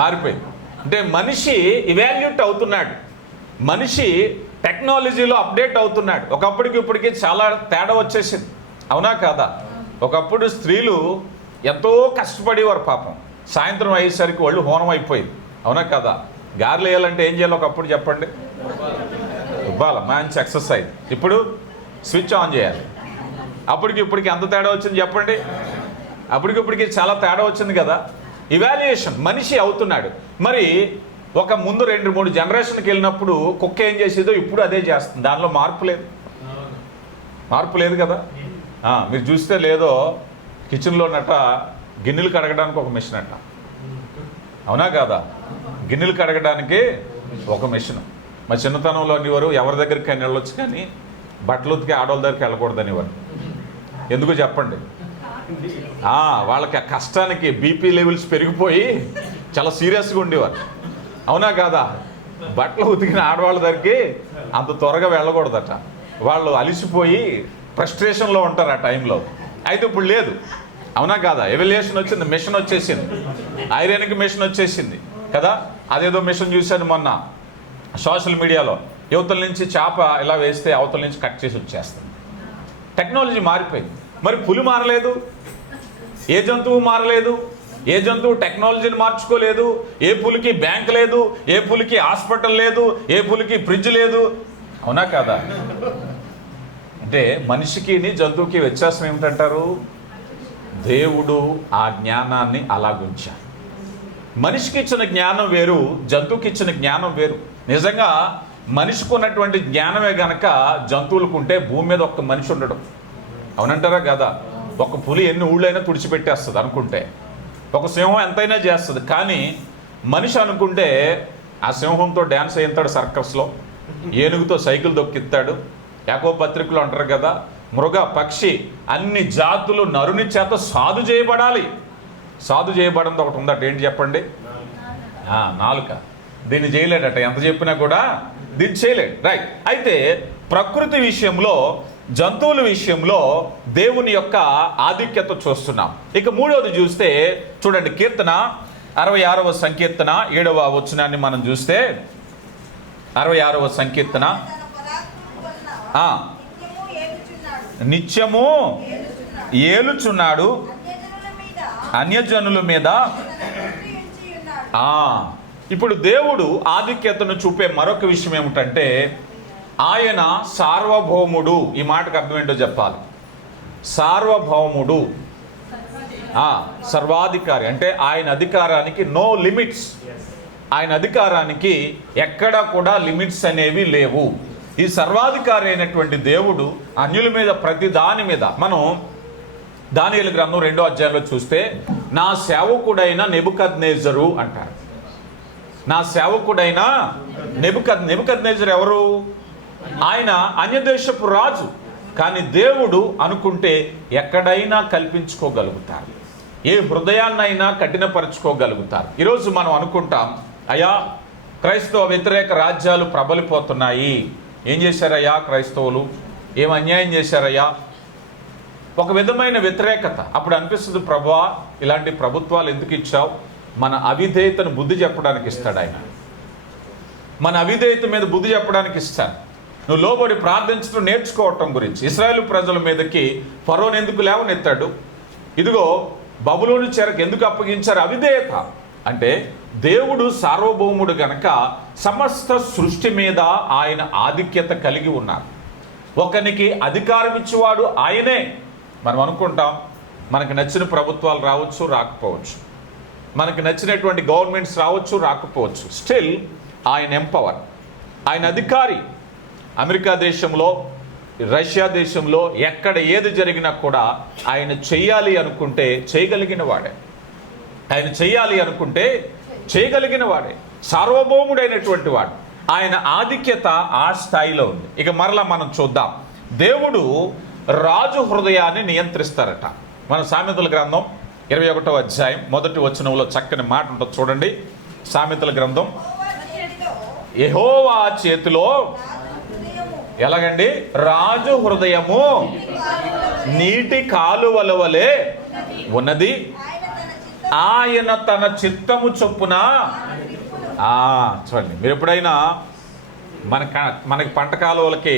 మారిపోయింది. అంటే మనిషి ఇవాల్యూట్ అవుతున్నాడు, మనిషి టెక్నాలజీలో అప్డేట్ అవుతున్నాడు. ఒకప్పటికి ఇప్పటికి చాలా తేడా వచ్చేసింది. అవునా కాదా? ఒకప్పుడు స్త్రీలు ఎంతో కష్టపడేవారు పాపం, సాయంత్రం అయ్యేసరికి వాళ్ళు హోనం అయిపోయింది. అవునా కాదా? గారెలు వేయాలంటే ఏం చేయాలి ఒకప్పుడు చెప్పండి? ఇవ్వాలి, మంచి ఎక్సర్సైజ్. ఇప్పుడు స్విచ్ ఆన్ చేయాలి. అప్పటికి ఇప్పటికి ఎంత తేడా వచ్చింది చెప్పండి? అప్పటికిప్పటికి చాలా తేడా వచ్చింది కదా. ఇవాల్యుయేషన్, మనిషి అవుతున్నాడు. మరి ఒక ముందు 2-3 జనరేషన్కి వెళ్ళినప్పుడు కుక్క ఏం చేసేదో ఇప్పుడు అదే చేస్తుంది. దానిలో మార్పు లేదు కదా. మీరు చూస్తే లేదో కిచెన్లో నట్ట గిన్నెలు కడగడానికి ఒక మిషన్ అంట. అవునా కాదా? గిన్నెలు కడగడానికి ఒక మిషన్. మా చిన్నతనంలో అనేవారు ఎవరి దగ్గరికి అని వెళ్ళొచ్చు కానీ బట్టలు ఉతికి ఆడవాళ్ళ దగ్గరికి వెళ్ళకూడదనేవారు. ఎందుకు చెప్పండి? వాళ్ళకి ఆ కష్టానికి బీపీ లెవెల్స్ పెరిగిపోయి చాలా సీరియస్గా ఉండేవారు. అవునా కాదా? బట్టలు ఉతికిన ఆడవాళ్ళ దగ్గరికి అంత త్వరగా వెళ్ళకూడదట, వాళ్ళు అలిసిపోయి ఫ్రస్ట్రేషన్లో ఉంటారు ఆ టైంలో. అయితే ఇప్పుడు లేదు. అవునా కాదా? ఎవల్యూషన్ వచ్చింది, మిషన్ వచ్చేసింది, ఐరన్కి మిషన్ వచ్చేసింది కదా. అదేదో మిషన్ చూశాను మొన్న సోషల్ మీడియాలో, యువతల నుంచి చేప ఇలా వేస్తే అవతల నుంచి కట్ చేసి వచ్చేస్తుంది. టెక్నాలజీ మారిపోయింది. మరి పులి మారలేదు, ఏ జంతువు మారలేదు, ఏ జంతువు టెక్నాలజీని మార్చుకోలేదు. ఏ పులికి బ్యాంక్ లేదు, ఏ పులికి హాస్పిటల్ లేదు, ఏ పులికి ఫ్రిడ్జ్ లేదు. అవునా కాదా? అంటే మనిషికి జంతువుకి వ్యత్యాసం ఏమిటంటారు? దేవుడు ఆ జ్ఞానాన్ని అలాగుంచారు. మనిషికి ఇచ్చిన జ్ఞానం వేరు, జంతువుకి ఇచ్చిన జ్ఞానం వేరు. నిజంగా మనిషికి ఉన్నటువంటి జ్ఞానమే గనక జంతువులకు ఉంటే భూమి మీద ఒక్క మనిషి ఉండడం. అవునంటారా కదా? ఒక పులి ఎన్ని ఊళ్ళైనా తుడిచిపెట్టేస్తుంది అనుకుంటే, ఒక సింహం ఎంతైనా చేస్తుంది. కానీ మనిషి అనుకుంటే ఆ సింహంతో డ్యాన్స్ వేస్తాడు సర్కస్లో, ఏనుగుతో సైకిల్ దొక్కిస్తాడు. యాకో పత్రికలో అంటారు కదా, మృగ పక్షి అన్ని జాతులు నరుని చేత సాధు చేయబడాలి. సాధు చేయబడింది ఒకటి ఉందట, ఏంటి చెప్పండి? నాలుక. దీన్ని చేయలేడట, ఎంత చెప్పినా కూడా దీన్ని చేయలేడు. రైట్. అయితే ప్రకృతి విషయంలో, జంతువుల విషయంలో దేవుని యొక్క ఆధిక్యత చూస్తున్నాం. ఇక మూడవది చూస్తే చూడండి, కీర్తన 66వ సంకీర్తన 7వ వచనాన్ని మనం చూస్తే, 66వ సంకీర్తన, నిత్యము ఏలుచున్నాడు అన్యజనుల మీద. ఇప్పుడు దేవుడు ఆధిక్యతను చూపే మరొక విషయం ఏమిటంటే, ఆయన సార్వభౌముడు. ఈ మాటకు అర్థం ఏంటో చెప్పాలి. సార్వభౌముడు, సర్వాధికారి. అంటే ఆయన అధికారానికి నో లిమిట్స్. ఆయన అధికారానికి ఎక్కడా కూడా లిమిట్స్ అనేవి లేవు. ఈ సర్వాధికారి అయినటువంటి దేవుడు అన్యుల మీద, ప్రతి దాని మీద, మనం దానియేలు గ్రంథం 2వ అధ్యాయంలో చూస్తే, నా సేవకుడైన నెబుకద్నెజరు అంటారు. నా సేవకుడైన నెబుకద్నెజరు ఎవరు? ఆయన అన్యదేశపు రాజు. కానీ దేవుడు అనుకుంటే ఎక్కడైనా కల్పించుకోగలుగుతారు, ఏ హృదయాన్నైనా కఠినపరచుకోగలుగుతారు. ఈరోజు మనం అనుకుంటాం, అయ్యా క్రైస్తవ వ్యతిరేక రాజ్యాలు ప్రబలిపోతున్నాయి. ఏం చేశారయ్యా క్రైస్తవులు? ఏం అన్యాయం చేశారయ్యా? ఒక విధమైన వ్యతిరేకత. అప్పుడు అనిపిస్తుంది, ప్రభువా ఇలాంటి ప్రభుత్వాలు ఎందుకు ఇచ్చావు? మన అవిధేయతను బుద్ధి చెప్పడానికి ఇస్తాడు ఆయన. మన అవిధేయత మీద బుద్ధి చెప్పడానికి ఇస్తాడు. నువ్వు లోబడి ప్రార్థించడం నేర్చుకోవటం గురించి. ఇశ్రాయేలు ప్రజల మీదకి ఫరోను ఎందుకు లేవనెత్తాడు? ఇదిగో బబులోను చెరకు ఎందుకు అప్పగించారు? అవిధేయత. అంటే దేవుడు సార్వభౌముడు గనక సమస్త సృష్టి మీద ఆయన ఆధిక్యత కలిగి ఉన్నారు. ఒకనికి అధికారం ఇచ్చేవాడు ఆయనే. మనం అనుకుంటాం మనకు నచ్చిన ప్రభుత్వాలు రావచ్చు, రాకపోవచ్చు, మనకు నచ్చినటువంటి గవర్నమెంట్స్ రావచ్చు, రాకపోవచ్చు. స్టిల్ ఆయన ఎంపవర్, ఆయన అధికారి. అమెరికా దేశంలో, రష్యా దేశంలో ఎక్కడ ఏది జరిగినా కూడా ఆయన చెయ్యాలి అనుకుంటే చేయగలిగిన వాడే. ఆయన చెయ్యాలి అనుకుంటే చేయగలిగిన వాడే. సార్వభౌముడైనటువంటి వాడు. ఆయన ఆధిక్యత ఆ స్థాయిలో ఉంది. ఇక మరలా మనం చూద్దాం, దేవుడు రాజు హృదయాన్ని నియంత్రిస్తారట. మన సామెతల గ్రంథం 21వ అధ్యాయం 1వ వచనంలో చక్కని మాట ఉంటుంది చూడండి. సామెతల గ్రంథం, యెహోవా చేతిలో ఎలాగండి? రాజు హృదయము నీటి కాలువల వలె ఉన్నది, ఆయన తన చిత్తము చొప్పున. చూడండి, మీరు ఎప్పుడైనా మనకి పంట కాలువలకి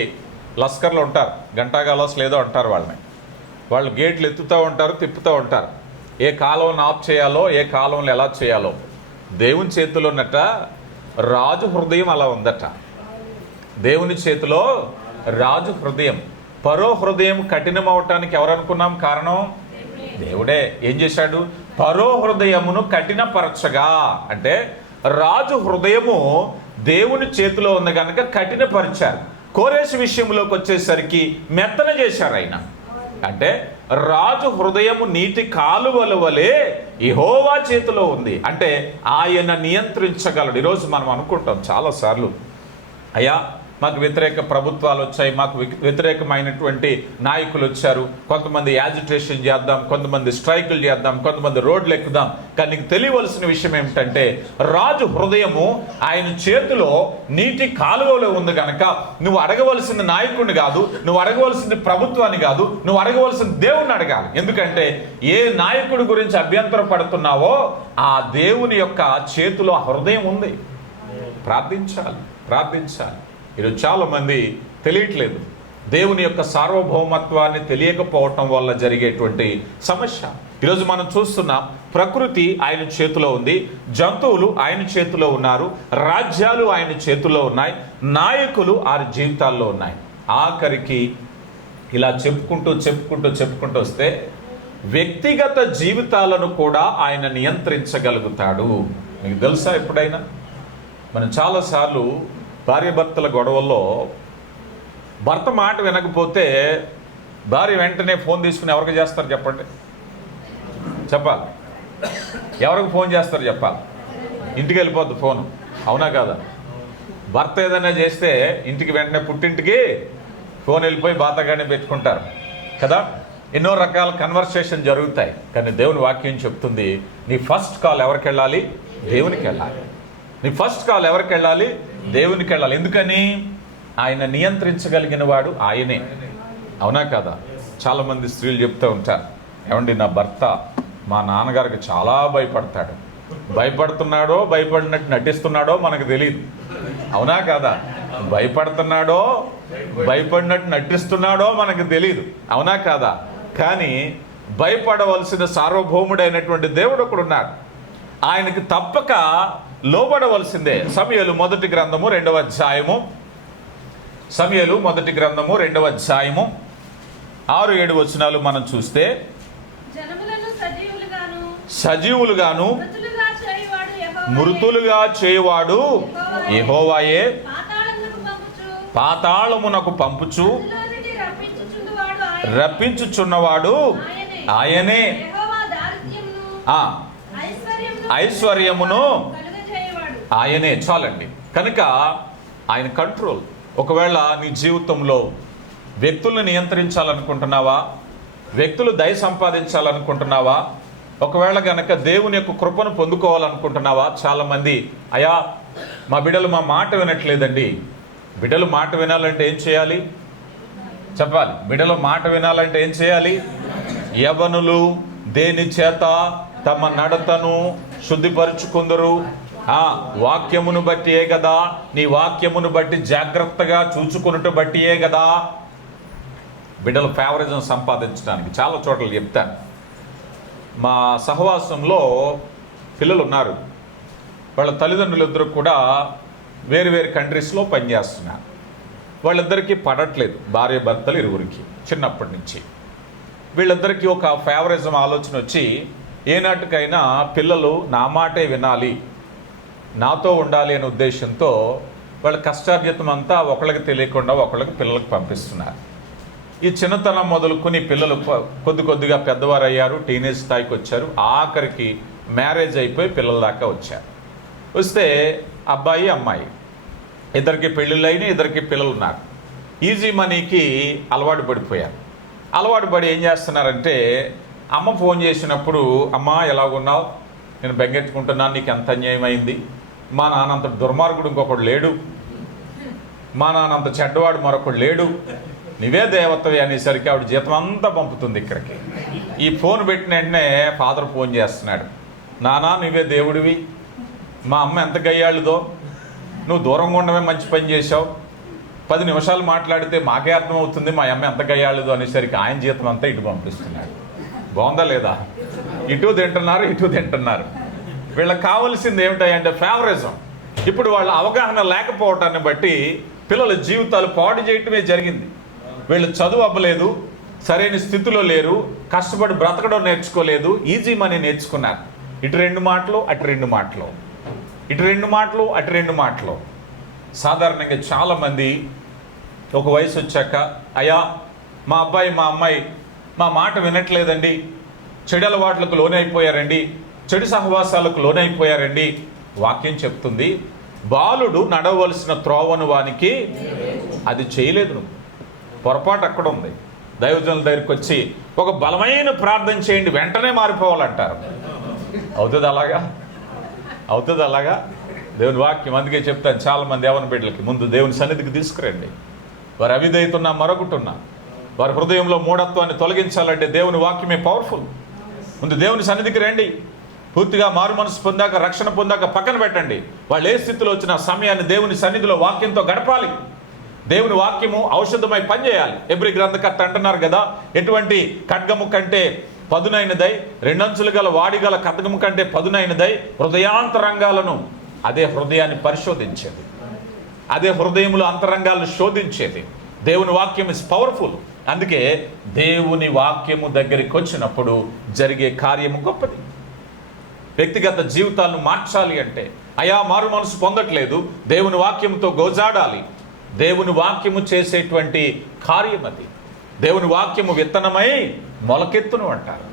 లస్కర్లు ఉంటారు, గంటాగాలస్ లేదో అంటారు వాళ్ళని. వాళ్ళు గేట్లు ఎత్తుతూ ఉంటారు, తిప్పుతూ ఉంటారు. ఏ కాలువను ఆఫ్ చేయాలో, ఏ కాలువను ఎలా చేయాలో. దేవుని చేతిలో ఉన్నట్ట రాజు హృదయం అలా ఉందట. దేవుని చేతిలో రాజు హృదయం. పరో హృదయం కఠినం అవటానికి ఎవరనుకున్నాం కారణం? దేవుడే. ఏం చేశాడు? పరో హృదయమును కఠినపరచగా. అంటే రాజు హృదయము దేవుని చేతిలో ఉంది కనుక కఠినపరిచారు. కోరేషు విషయంలోకి వచ్చేసరికి మెత్తన చేశారు ఆయన. అంటే రాజు హృదయము నీటి కాలువల వలె యెహోవా చేతిలో ఉంది. అంటే ఆయన నియంత్రించగలడు. ఈరోజు మనం అనుకుంటాం చాలాసార్లు, అయ్యా మాకు వ్యతిరేక ప్రభుత్వాలు వచ్చాయి, మాకు వ్యతిరేకమైనటువంటి నాయకులు వచ్చారు, కొంతమంది యాజిటేషన్ చేద్దాం, కొంతమంది స్ట్రైకులు చేద్దాం, కొంతమంది రోడ్లు ఎక్కుదాం. కానీ నీకు తెలియవలసిన విషయం ఏమిటంటే, రాజు హృదయము ఆయన చేతిలో నీటి కాలువలో ఉంది కనుక నువ్వు అడగవలసిన నాయకుడిని కాదు, నువ్వు అడగవలసిన ప్రభుత్వాన్ని కాదు, నువ్వు అడగవలసిన దేవుణ్ణి అడగాలి. ఎందుకంటే ఏ నాయకుడి గురించి అభ్యంతరం పడుతున్నావో ఆ దేవుని యొక్క చేతిలో హృదయం ఉంది. ప్రార్థించాలి, ప్రార్థించాలి. ఈరోజు చాలామంది తెలియట్లేదు. దేవుని యొక్క సార్వభౌమత్వాన్ని తెలియకపోవటం వల్ల జరిగేటువంటి సమస్య. ఈరోజు మనం చూస్తున్నాం, ప్రకృతి ఆయన చేతిలో ఉంది, జంతువులు ఆయన చేతిలో ఉన్నారు, రాజ్యాలు ఆయన చేతిలో ఉన్నాయి, నాయకులు ఆయన జీవితాల్లో ఉన్నాయి. ఆఖరికి ఇలా చెప్పుకుంటూ వస్తే వ్యక్తిగత జీవితాలను కూడా ఆయన నియంత్రించగలుగుతాడు. మీకు తెలుసా? ఎప్పుడైనా మనం చాలాసార్లు భార్యాభర్తల గొడవల్లో భర్త మాట వినకపోతే భార్య వెంటనే ఫోన్ తీసుకుని ఎవరికి చేస్తారు చెప్పండి? చెప్పాలి. ఎవరికి ఫోన్ చేస్తారు చెప్పాలి? ఇంటికి వెళ్ళిపోద్ది ఫోను. అవునా కాదా? భర్త ఏదైనా చేస్తే ఇంటికి వెంటనే పుట్టింటికి ఫోన్ వెళ్ళిపోయి బాతగానే పెట్టుకుంటారు. కదా. ఎన్నో రకాల కన్వర్సేషన్ జరుగుతాయి, కానీ దేవుని వాక్యం చెప్తుంది నీ ఫస్ట్ కాల్ ఎవరికి వెళ్ళాలి? దేవునికి వెళ్ళాలి. నీ ఫస్ట్ కాల్ ఎవరికి వెళ్ళాలి? దేవునికి వెళ్ళాలి. ఎందుకని? ఆయన నియంత్రించగలిగిన వాడు ఆయనే. అవునా కదా? చాలామంది స్త్రీలు చెప్తూ ఉంటారు, ఏమండి నా భర్త మా నాన్నగారికి చాలా భయపడతాడు. భయపడుతున్నాడో భయపడినట్టు నటిస్తున్నాడో మనకు తెలియదు. అవునా కదా? భయపడుతున్నాడో భయపడినట్టు నటిస్తున్నాడో మనకు తెలియదు. అవునా కాదా? కానీ భయపడవలసిన సార్వభౌముడైనటువంటి దేవుడు ఒకడున్నాడు. ఆయనకి తప్పక లోబడవలసిందే. సమూయేలు మొదటి గ్రంథము 2వ అధ్యాయము, సమూయేలు మొదటి గ్రంథము 2వ అధ్యాయము 6-7 వచనాలు మనం చూస్తే, సజీవులుగాను మృతులుగా చేయువాడు యెహోవాయే, పాతాళమునకు పంపుచు రప్పించుచున్నవాడు ఆయనే, ఐశ్వర్యమును ఆయనే. చాలండి. కనుక ఆయన కంట్రోల్. ఒకవేళ నీ జీవితంలో వ్యక్తులను నియంత్రించాలనుకుంటున్నావా? వ్యక్తులు దయ సంపాదించాలనుకుంటున్నావా? ఒకవేళ గనక దేవుని యొక్క కృపను పొందుకోవాలనుకుంటున్నావా? చాలామంది, అయ్యా మా బిడ్డలు మా మాట వినట్లేదండి. బిడ్డలు మాట వినాలంటే ఏం చేయాలి చెప్పాలి? బిడ్డలు మాట వినాలంటే ఏం చేయాలి? యవనులు దేని చేత తమ నడతను శుద్ధిపరుచుకుందరు? వాక్యమును బట్టియే కదా. నీ వాక్యమును బట్టి జాగ్రత్తగా చూచుకున్నట్టు బట్టియే కదా బిడ్డలు ఫేవరిజం సంపాదించడానికి. చాలా చోట్ల చెప్తాను. మా సహవాసంలో పిల్లలు ఉన్నారు. వాళ్ళ తల్లిదండ్రులిద్దరూ కూడా వేరు వేరు కంట్రీస్లో పనిచేస్తున్నారు. వాళ్ళిద్దరికీ పడట్లేదు, భార్య భర్తలు ఇరువురికి చిన్నప్పటి నుంచి. వీళ్ళిద్దరికీ ఒక ఫేవరిజం ఆలోచన వచ్చి, ఏనాటికైనా పిల్లలు నా మాటే వినాలి, నాతో ఉండాలి అనే ఉద్దేశంతో వాళ్ళ కష్టార్జితం అంతా ఒకళ్ళకి తెలియకుండా ఒకళ్ళకి పిల్లలకు పంపిస్తున్నారు. ఈ చిన్నతనం మొదలుకొని పిల్లలు కొద్ది కొద్దిగా పెద్దవారు అయ్యారు, టీనేజ్ స్థాయికి వచ్చారు. ఆఖరికి మ్యారేజ్ అయిపోయి పిల్లల దాకా వచ్చారు. వస్తే అబ్బాయి అమ్మాయి ఇద్దరికి పెళ్ళిళ్ళు అయినా, ఇద్దరికి పిల్లలు ఉన్నారు. ఈజీ మనీకి అలవాటు పడిపోయారు. అలవాటు పడి ఏం చేస్తున్నారంటే, అమ్మ ఫోన్ చేసినప్పుడు, అమ్మ ఎలాగున్నావు, నేను బెంగెట్టుకుంటున్నాను, నీకు ఎంత అన్యాయం అయింది, మా నాన్నంత దుర్మార్గుడు ఇంకొకడు లేడు, మా నాన్నంత చెడ్డవాడు మరొకడు లేడు, నువ్వే దేవతవి అనేసరికి ఆవిడ జీతం అంతా పంపుతుంది ఇక్కడికి. ఈ ఫోన్ పెట్టిన వెంటనే ఫాదర్ ఫోన్ చేస్తున్నాడు, నానా నువ్వే దేవుడివి, మా అమ్మ ఎంత గయ్యాళ్ళదో, నువ్వు దూరంగా ఉండమే మంచి పని చేశావు, 10 నిమిషాలు మాట్లాడితే మాకే అర్థమవుతుంది మా అమ్మ ఎంత గయ్యాళ్ళదో అనేసరికి ఆయన జీతం అంతా ఇటు పంపిస్తున్నాడు. బాగుందా లేదా? ఇటు తింటున్నారు, ఇటు తింటున్నారు. వీళ్ళకి కావాల్సింది ఏమిటంటే ఫేవరిజం. ఇప్పుడు వాళ్ళ అవగాహన లేకపోవటాన్ని బట్టి పిల్లల జీవితాలు పాడు చేయటమే జరిగింది. వీళ్ళు చదువు అవ్వలేదు, సరైన స్థితిలో లేరు, కష్టపడి బ్రతకడం నేర్చుకోలేదు, ఈజీ మనీ నేర్చుకున్నారు. ఇటు 2 మాటలు, అటు 2 మాటలు, ఇటు 2 మాటలు, అటు 2 మాటలు. సాధారణంగా చాలామంది ఒక వయసు వచ్చాక, అయ్యా మా అబ్బాయి మా అమ్మాయి మా మాట వినట్లేదండి, చెడు అలవాట్లకు లోనైపోయారండి, చెడు సహవాసాలకు లోనైపోయారండి. వాక్యం చెప్తుంది, బాలుడు నడవలసిన త్రోవను వానికి అది చేయలేదు. నువ్వు పొరపాటు అక్కడ ఉంది. దైవజనుల దగ్గరికి వచ్చి ఒక బలమైన ప్రార్థన చేయండి, వెంటనే మారిపోవాలంటారు. అవుతుంది అలాగా? అవుతుంది అలాగా? దేవుని వాక్యం అందుకే చెప్తాను, చాలామంది యవన బిడ్డలకి ముందు దేవుని సన్నిధికి తీసుకురండి. వారు అవిధేయతున్నా మరొకటున్నా, వారి హృదయంలో మూఢత్వాన్ని తొలగించాలంటే దేవుని వాక్యమే పవర్ఫుల్. ముందు దేవుని సన్నిధికి రండి, పూర్తిగా మారు మనసు పొందాక, రక్షణ పొందాక పక్కన పెట్టండి. వాళ్ళు ఏ స్థితిలో వచ్చిన సమయాన్ని దేవుని సన్నిధిలో వాక్యంతో గడపాలి. దేవుని వాక్యము ఔషధమై పనిచేయాలి. ఎబ్రీ గ్రంథకర్త అంటున్నారు కదా, ఎటువంటి ఖడ్గము కంటే పదునైనదై, 2 అంచులు గల వాడి గల ఖడ్గము కంటే పదునైనదై హృదయాంతరంగాలను, అదే హృదయాన్ని పరిశోధించేది, అదే హృదయములో అంతరంగాలను శోధించేది. దేవుని వాక్యం ఇస్ పవర్ఫుల్. అందుకే దేవుని వాక్యము దగ్గరికి వచ్చినప్పుడు జరిగే కార్యము గొప్పది. వ్యక్తిగత జీవితాలను మార్చాలి అంటే, అయా మారు మనసు పొందట్లేదు, దేవుని వాక్యంతో గోజాడాలి. దేవుని వాక్యము చేసేటువంటి కార్యం అది. దేవుని వాక్యము విత్తనమై మొలకెత్తును అంటారు.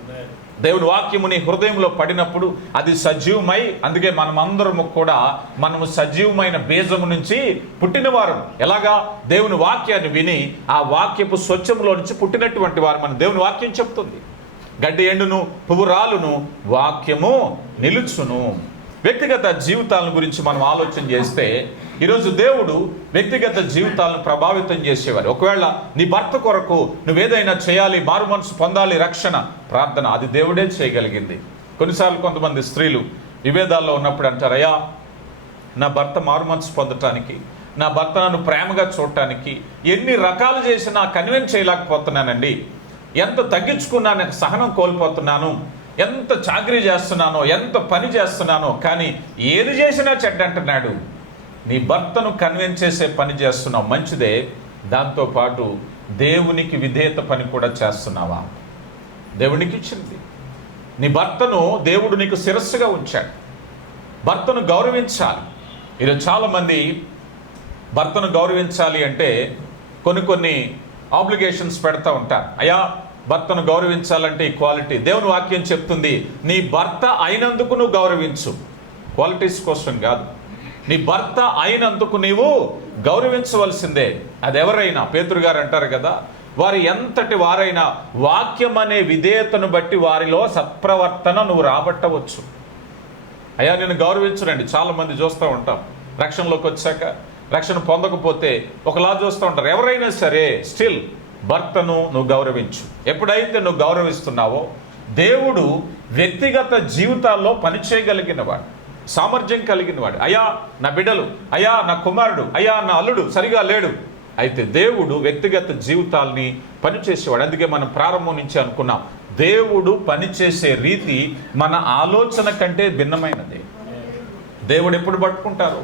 దేవుని వాక్యము నీ హృదయంలో పడినప్పుడు అది సజీవమై, అందుకే మనమందరము కూడా మనము సజీవమైన బీజము నుంచి పుట్టినవారు. ఎలాగా? దేవుని వాక్యాన్ని విని ఆ వాక్యపు స్వచ్ఛములో నుంచి పుట్టినటువంటి వారు మన దేవుని వాక్యం చెప్తుంది. గడ్డి ఎండును, పువ్వు రాలును, వాక్యము నిలుచును. వ్యక్తిగత జీవితాల గురించి మనం ఆలోచన చేస్తే ఈరోజు దేవుడు వ్యక్తిగత జీవితాలను ప్రభావితం చేసేవారు. ఒకవేళ నీ భర్త కొరకు నువ్వేదైనా చేయాలి, మారు మనసు పొందాలి, రక్షణ, ప్రార్థన, అది దేవుడే చేయగలిగింది. కొన్నిసార్లు కొంతమంది స్త్రీలు విభేదాల్లో ఉన్నప్పుడు అంటారు, అయ్యా నా భర్త మారు మనసు పొందటానికి, నా భర్త నన్ను ప్రేమగా చూడటానికి ఎన్ని రకాలు చేసినా కన్విన్స్ చేయలేకపోతున్నానండి, ఎంత తగ్గించుకున్నా నాకు సహనం కోల్పోతున్నాను, ఎంత చాకరీ చేస్తున్నానో, ఎంత పని చేస్తున్నానో, కానీ ఏది చేసినా చెడ్డ అంటున్నాడు. నీ భర్తను కన్విన్స్ చేసే పని చేస్తున్నావు, మంచిదే. దాంతోపాటు దేవునికి విధేయత పని కూడా చేస్తున్నావా? దేవునికి ఇచ్చింది. నీ భర్తను దేవుడు నీకు శిరస్సుగా ఉంచాడు. భర్తను గౌరవించాలి. ఈరోజు చాలామంది భర్తను గౌరవించాలి అంటే కొన్ని ఆబ్లిగేషన్స్ పెడతా ఉంటారు. అయ్యా భర్తను గౌరవించాలంటే ఈక్వాలిటీ. దేవుని వాక్యం చెప్తుంది, నీ భర్త అయినందుకు నువ్వు గౌరవించు, క్వాలిటీస్ కోసం కాదు. నీ భర్త అయినందుకు నీవు గౌరవించవలసిందే. అది ఎవరైనా, పేతురు గారు అంటారు కదా, వారు ఎంతటి వారైనా వాక్యం అనే విధేయతను బట్టి వారిలో సత్ప్రవర్తన నువ్వు రాబట్టవచ్చు. అయ్యా నేను గౌరవించునండి. చాలామంది చూస్తూ ఉంటాం, రక్షణలోకి వచ్చాక రక్షణ పొందకపోతే ఒకలా చూస్తూ ఉంటారు. ఎవరైనా సరే స్టిల్ భర్తను నువ్వు గౌరవించు. ఎప్పుడైతే నువ్వు గౌరవిస్తున్నావో దేవుడు వ్యక్తిగత జీవితాల్లో పనిచేయగలిగిన వాడు, సామర్థ్యం కలిగిన వాడు. అయ్యా నా బిడ్డలు, అయ్యా నా కుమారుడు, అయ్యా నా అల్లుడు సరిగా లేడు, అయితే దేవుడు వ్యక్తిగత జీవితాల్ని పనిచేసేవాడు. అందుకే మనం ప్రారంభం నుంచి అనుకున్నాం, దేవుడు పనిచేసే రీతి మన ఆలోచన కంటే భిన్నమైనది. దేవుడు ఎప్పుడు పట్టుకుంటారు,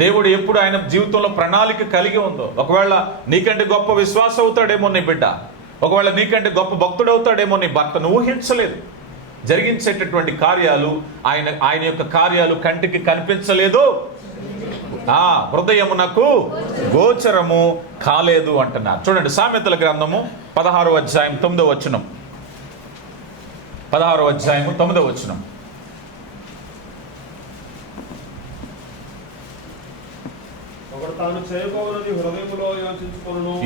దేవుడు ఎప్పుడు ఆయన జీవితంలో ప్రణాళిక కలిగి ఉందో. ఒకవేళ నీకంటే గొప్ప విశ్వాసం అవుతాడేమో నీ బిడ్డ, ఒకవేళ నీకంటే గొప్ప భక్తుడు అవుతాడేమో నీ భర్తను ఊహించలేదు. జరిగించేటటువంటి కార్యాలు ఆయన యొక్క కార్యాలు కంటికి కనిపించలేదు, హృదయమునకు గోచరము కాలేదు అంటున్నారు. చూడండి సామెతల గ్రంథము 16వ అధ్యాయం 9వ వచనం. 16వ అధ్యాయము 9వ వచనం.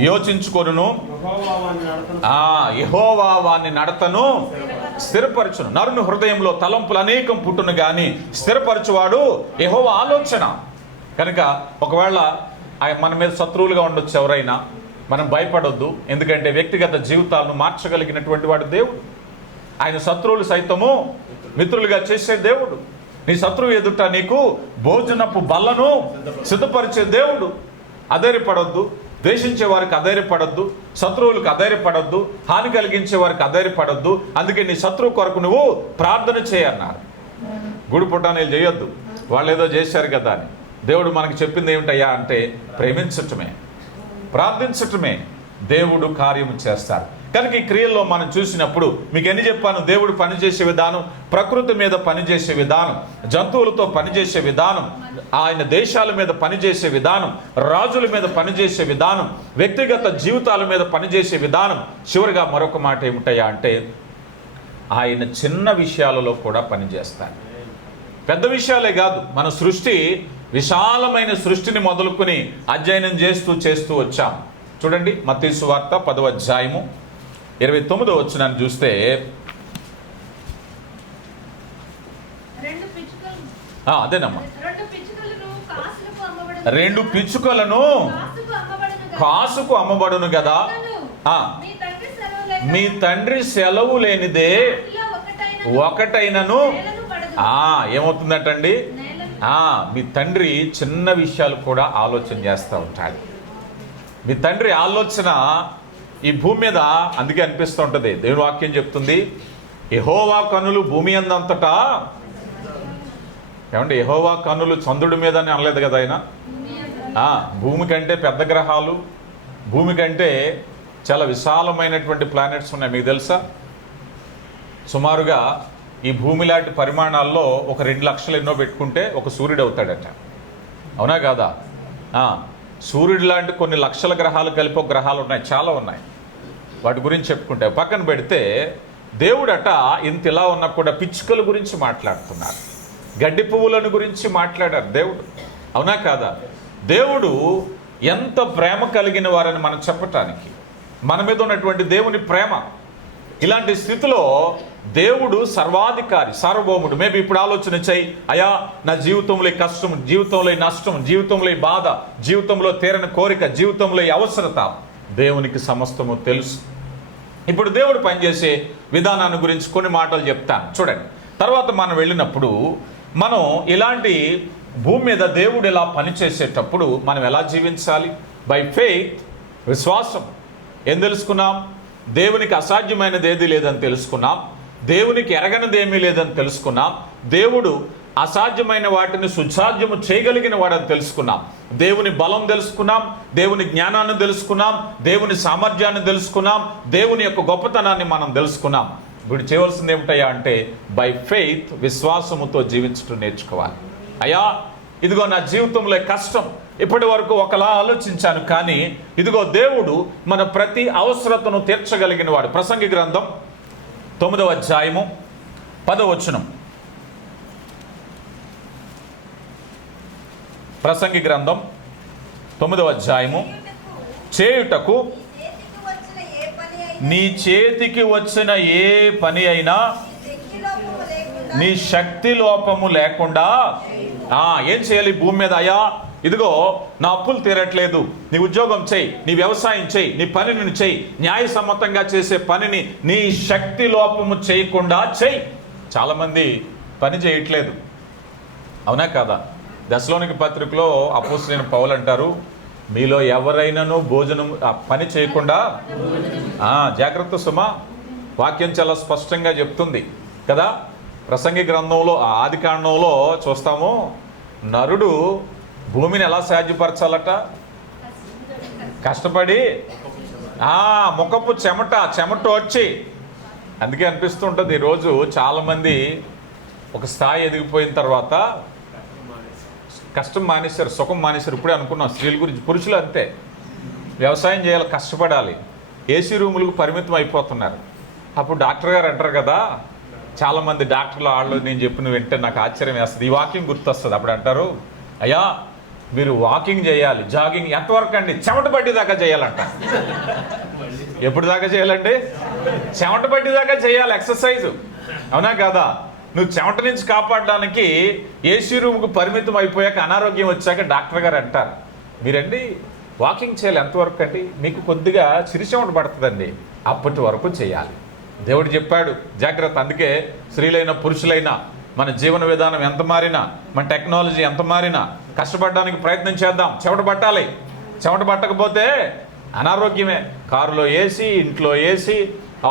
యోచించుకొనును, యెహోవా వాని నడతను స్థిరపరచును. నరుని హృదయంలో తలంపులు అనేకం పుట్టును గాని స్థిరపరచువాడు యెహోవా ఆలోచన. కనుక ఒకవేళ మన మీద శత్రువులుగా ఉండొచ్చు ఎవరైనా, మనం భయపడొద్దు. ఎందుకంటే వ్యక్తిగత జీవితాలను మార్చగలిగినటువంటి వాడు దేవుడు. ఆయన శత్రువులు సైతము మిత్రులుగా చేసే దేవుడు. నీ శత్రువు ఎదుట నీకు భోజనపు బల్లను సిద్ధపరిచే దేవుడు. అధైర్యపడొద్దు, ద్వేషించే వారికి అధైర్యపడొద్దు, శత్రువులకు అధైర్యపడొద్దు, హాని కలిగించే వారికి అధైర్యపడొద్దు. అందుకే నీ శత్రువు కొరకు నువ్వు ప్రార్థన చేయన్నారు. గుడి పుటానీలు చేయొద్దు, వాళ్ళు ఏదో చేశారు కదా అని. దేవుడు మనకు చెప్పింది ఏమిటయ్యా అంటే ప్రేమించటమే, ప్రార్థించటమే దేవుడు కార్యము చేస్తారు. కనుక ఈ క్రియల్లో మనం చూసినప్పుడు మీకు ఎన్ని చెప్పాను, దేవుడు పనిచేసే విధానం, ప్రకృతి మీద పనిచేసే విధానం, జంతువులతో పనిచేసే విధానం, ఆయన దేశాల మీద పనిచేసే విధానం, రాజుల మీద పనిచేసే విధానం, వ్యక్తిగత జీవితాల మీద పనిచేసే విధానం. చివరిగా మరొక మాట ఏమిటయ్యా అంటే ఆయన చిన్న విషయాలలో కూడా పనిచేస్తాడు. పెద్ద విషయాలే కాదు, మన సృష్టి విశాలమైన సృష్టిని మొదలుకొని అధ్యయనం చేస్తూ వచ్చాం. చూడండి మత్తయి సువార్త 10వ అధ్యాయము 29వ వచనాన్ని చూస్తే, అదేనమ్మా, 2 పిచ్చుకలను కాసుకు అమ్మబడును కదా, మీ తండ్రి సెలవు లేనిదే ఒకటైనను ఏమవుతుందటండి, మీ తండ్రి చిన్న విషయాలు కూడా ఆలోచన చేస్తూ ఉంటాడు. మీ తండ్రి ఆలోచన ఈ భూమి మీద అందుకే అనిపిస్తూ ఉంటుంది. దేవుని వాక్యం చెప్తుంది, యెహోవా కన్నులు భూమి అందంతటా, ఏమంటే యెహోవా కన్నులు చంద్రుడి మీద అని అనలేదు కదా ఆయన. భూమి కంటే పెద్ద గ్రహాలు, భూమి కంటే చాలా విశాలమైనటువంటి ప్లానెట్స్ ఉన్నాయి. మీకు తెలుసా, సుమారుగా ఈ భూమి లాంటి పరిమాణాల్లో ఒక 2 లక్షలు ఎన్నో పెట్టుకుంటే ఒక సూర్యుడు అవుతాడట. అవునా కాదా? సూర్యుడు లాంటి కొన్ని లక్షల గ్రహాలు కలిపి ఒక గ్రహాలు ఉన్నాయి, చాలా ఉన్నాయి. వాటి గురించి చెప్పుకుంటే పక్కన పెడితే దేవుడట ఇంత ఇలా ఉన్నా కూడా పిచ్చుకల గురించి మాట్లాడుతున్నారు, గడ్డి పువ్వులను గురించి మాట్లాడారు దేవుడు. అవునా కాదా? దేవుడు ఎంత ప్రేమ కలిగిన వారని మనం చెప్పటానికి, మన మీద ఉన్నటువంటి దేవుని ప్రేమ. ఇలాంటి స్థితిలో దేవుడు సర్వాధికారి, సార్వభౌముడు. మేబీ ఇప్పుడు ఆలోచన చేయి, అయా నా జీవితంలో ఈ కష్టం, జీవితంలో ఈ నష్టం, జీవితంలో ఈ బాధ, జీవితంలో తీరని కోరిక, జీవితంలో ఈ అవసరత, దేవునికి సమస్తము తెలుసు. ఇప్పుడు దేవుడు పనిచేసే విధానాన్ని గురించి కొన్ని మాటలు చెప్తాను చూడండి. తర్వాత మనం వెళ్ళినప్పుడు మనం ఇలాంటి భూమి మీద దేవుడు ఇలా పనిచేసేటప్పుడు మనం ఎలా జీవించాలి? బై ఫెయిత్, విశ్వాసం. ఏం తెలుసుకున్నాం? దేవునికి అసాధ్యమైనది ఏది లేదని తెలుసుకున్నాం, దేవునికి ఎరగనిది ఏమీ లేదని తెలుసుకున్నాం, దేవుడు అసాధ్యమైన వాటిని సుసాధ్యము చేయగలిగిన వాడని తెలుసుకున్నాం, దేవుని బలం తెలుసుకున్నాం, దేవుని జ్ఞానాన్ని తెలుసుకున్నాం, దేవుని సామర్థ్యాన్ని తెలుసుకున్నాం, దేవుని యొక్క గొప్పతనాన్ని మనం తెలుసుకున్నాం. ఇప్పుడు చేయవలసింది ఏమిటయ్యా అంటే బై ఫెయిత్, విశ్వాసముతో జీవించడం నేర్చుకోవాలి. అయ్యా ఇదిగో నా జీవితంలో కష్టం, ఇప్పటి వరకు ఒకలా ఆలోచించాను, కానీ ఇదిగో దేవుడు మన ప్రతి అవసరతను తీర్చగలిగిన వాడు. ప్రసంగి గ్రంథం 9వ అధ్యాయము 10వ వచనం. ప్రసంగి గ్రంథం 9వ అధ్యాయము, చేయుటకు నీ చేతికి వచ్చిన ఏ పని అయినా నీ శక్తి లోపము లేకుండా ఏం చేయాలి భూమి మీద? అయ్యా ఇదిగో నా అప్పులు తీరట్లేదు, నీ ఉద్యోగం చేయి, నీ వ్యవసాయం చేయి, నీ పనిని చేయి, న్యాయసమ్మతంగా చేసే పనిని నీ శక్తి లోపము చేయకుండా చేయి. చాలామంది పని చేయట్లేదు, అవునా కాదా? దశలోనికి పత్రికలో అపోస్తలుడైన పౌలు అంటారు, మీలో ఎవరైనాను భోజనం పని చేయకుండా జాగ్రత్త సుమా. వాక్యం చాలా స్పష్టంగా చెప్తుంది కదా. ప్రసంగి గ్రంథంలో ఆది కాండంలో చూస్తాము, నరుడు భూమిని ఎలా సాధ్యపరచాలట? కష్టపడి ముఖపు చెమట వచ్చి. అందుకే అనిపిస్తూ ఉంటుంది ఈరోజు చాలామంది ఒక స్థాయి ఎదిగిపోయిన తర్వాత కష్టం మానేశారు, సుఖం మానేశారు. ఇప్పుడే అనుకున్నాం స్త్రీల గురించి. పురుషులు అంతే, వ్యవసాయం చేయాలి, కష్టపడాలి, ఏసీ రూములకు పరిమితం అయిపోతున్నారు. అప్పుడు డాక్టర్ గారు అంటారు కదా, చాలామంది డాక్టర్లు వాళ్ళు నేను చెప్పిన వెంటనే నాకు ఆశ్చర్యం వేస్తుంది, ఈ వాకింగ్ గుర్తొస్తుంది. అప్పుడు అంటారు, అయ్యా మీరు వాకింగ్ చేయాలి, జాగింగ్ ఎంతవరకు అండి? చెమట పట్టేదాకా చేయాలంట. ఎప్పుడు దాకా చేయాలండి? చెమట పట్టేదాకా చేయాలి ఎక్సర్సైజు, అవునా కదా? నువ్వు చెమట నుంచి కాపాడడానికి ఏసీ రూమ్కు పరిమితం అయిపోయాక, అనారోగ్యం వచ్చాక డాక్టర్ గారు అంటారు, మీరండి వాకింగ్ చేయాలి. ఎంతవరకు అండి? మీకు కొద్దిగా చిరుచెమట పడుతుందండి, అప్పటి వరకు చేయాలి. దేవుడు చెప్పాడు జాగ్రత్త. అందుకే స్త్రీలైనా పురుషులైనా మన జీవన విధానం ఎంత మారినా, మన టెక్నాలజీ ఎంత మారినా కష్టపడడానికి ప్రయత్నం చేద్దాం. చెమట పట్టాలి. చెమట పట్టకపోతే అనారోగ్యమే. కారులో ఏసీ, ఇంట్లో ఏసీ,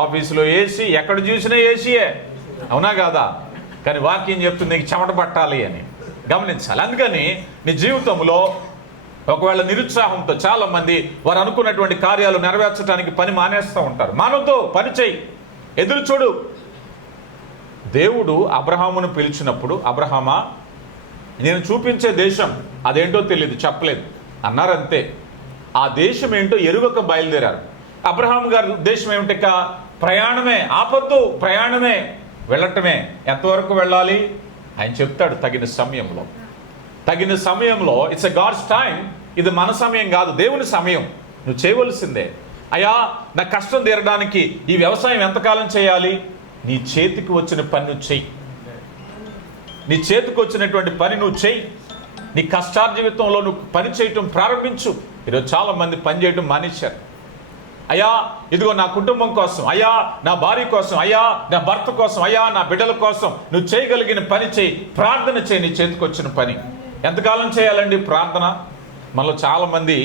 ఆఫీసులో ఏసీ, ఎక్కడ చూసినా ఏసీయే, అవునా కాదా? కానీ వాక్యం చెప్తుంది నీకు చెమట పట్టాలి అని. గమనించాలి. అందుకని నీ జీవితంలో ఒకవేళ నిరుత్సాహంతో చాలామంది వారు అనుకున్నటువంటి కార్యాలు నెరవేర్చడానికి పని మానేస్తూ ఉంటారు. మానవుతో పని చేయి, ఎదురు చూడు. దేవుడు అబ్రహామును పిలిచినప్పుడు, అబ్రహామా నేను చూపించే దేశం అదేంటో తెలియదు, చెప్పలేదు అన్నారంతే. ఆ దేశం ఏంటో ఎరుగక బయలుదేరారు. అబ్రహాం గారి దేశం ఏమిటి? ప్రయాణమే, ఆపద్దు, ప్రయాణమే, వెళ్ళటమే. ఎంతవరకు వెళ్ళాలి ఆయన చెప్తాడు, తగిన సమయంలో. తగిన సమయంలో ఇట్స్ ఎ గాడ్స్ టైం. ఇది మన సమయం కాదు, దేవుని సమయం. నువ్వు చేయవలసిందే. అయ్యా నా కష్టం తీరడానికి ఈ వ్యవసాయం ఎంతకాలం చేయాలి? నీ చేతికి వచ్చిన పని నువ్వు చెయ్యి. నీ చేతికి వచ్చినటువంటి పని నువ్వు చెయ్యి. నీ కష్టార్జితంలో నువ్వు పని చేయటం ప్రారంభించు. ఈరోజు చాలామంది పని చేయటం మానేశారు. అయ్యా ఇదిగో నా కుటుంబం కోసం, అయ్యా నా భార్య కోసం, అయ్యా నా భర్త కోసం, అయ్యా నా బిడ్డల కోసం నువ్వు చేయగలిగిన పని చేయి. ప్రార్థన చేయి. నీ చేతికి వచ్చిన పని ఎంతకాలం చేయాలండి ప్రార్థన? మనలో చాలామంది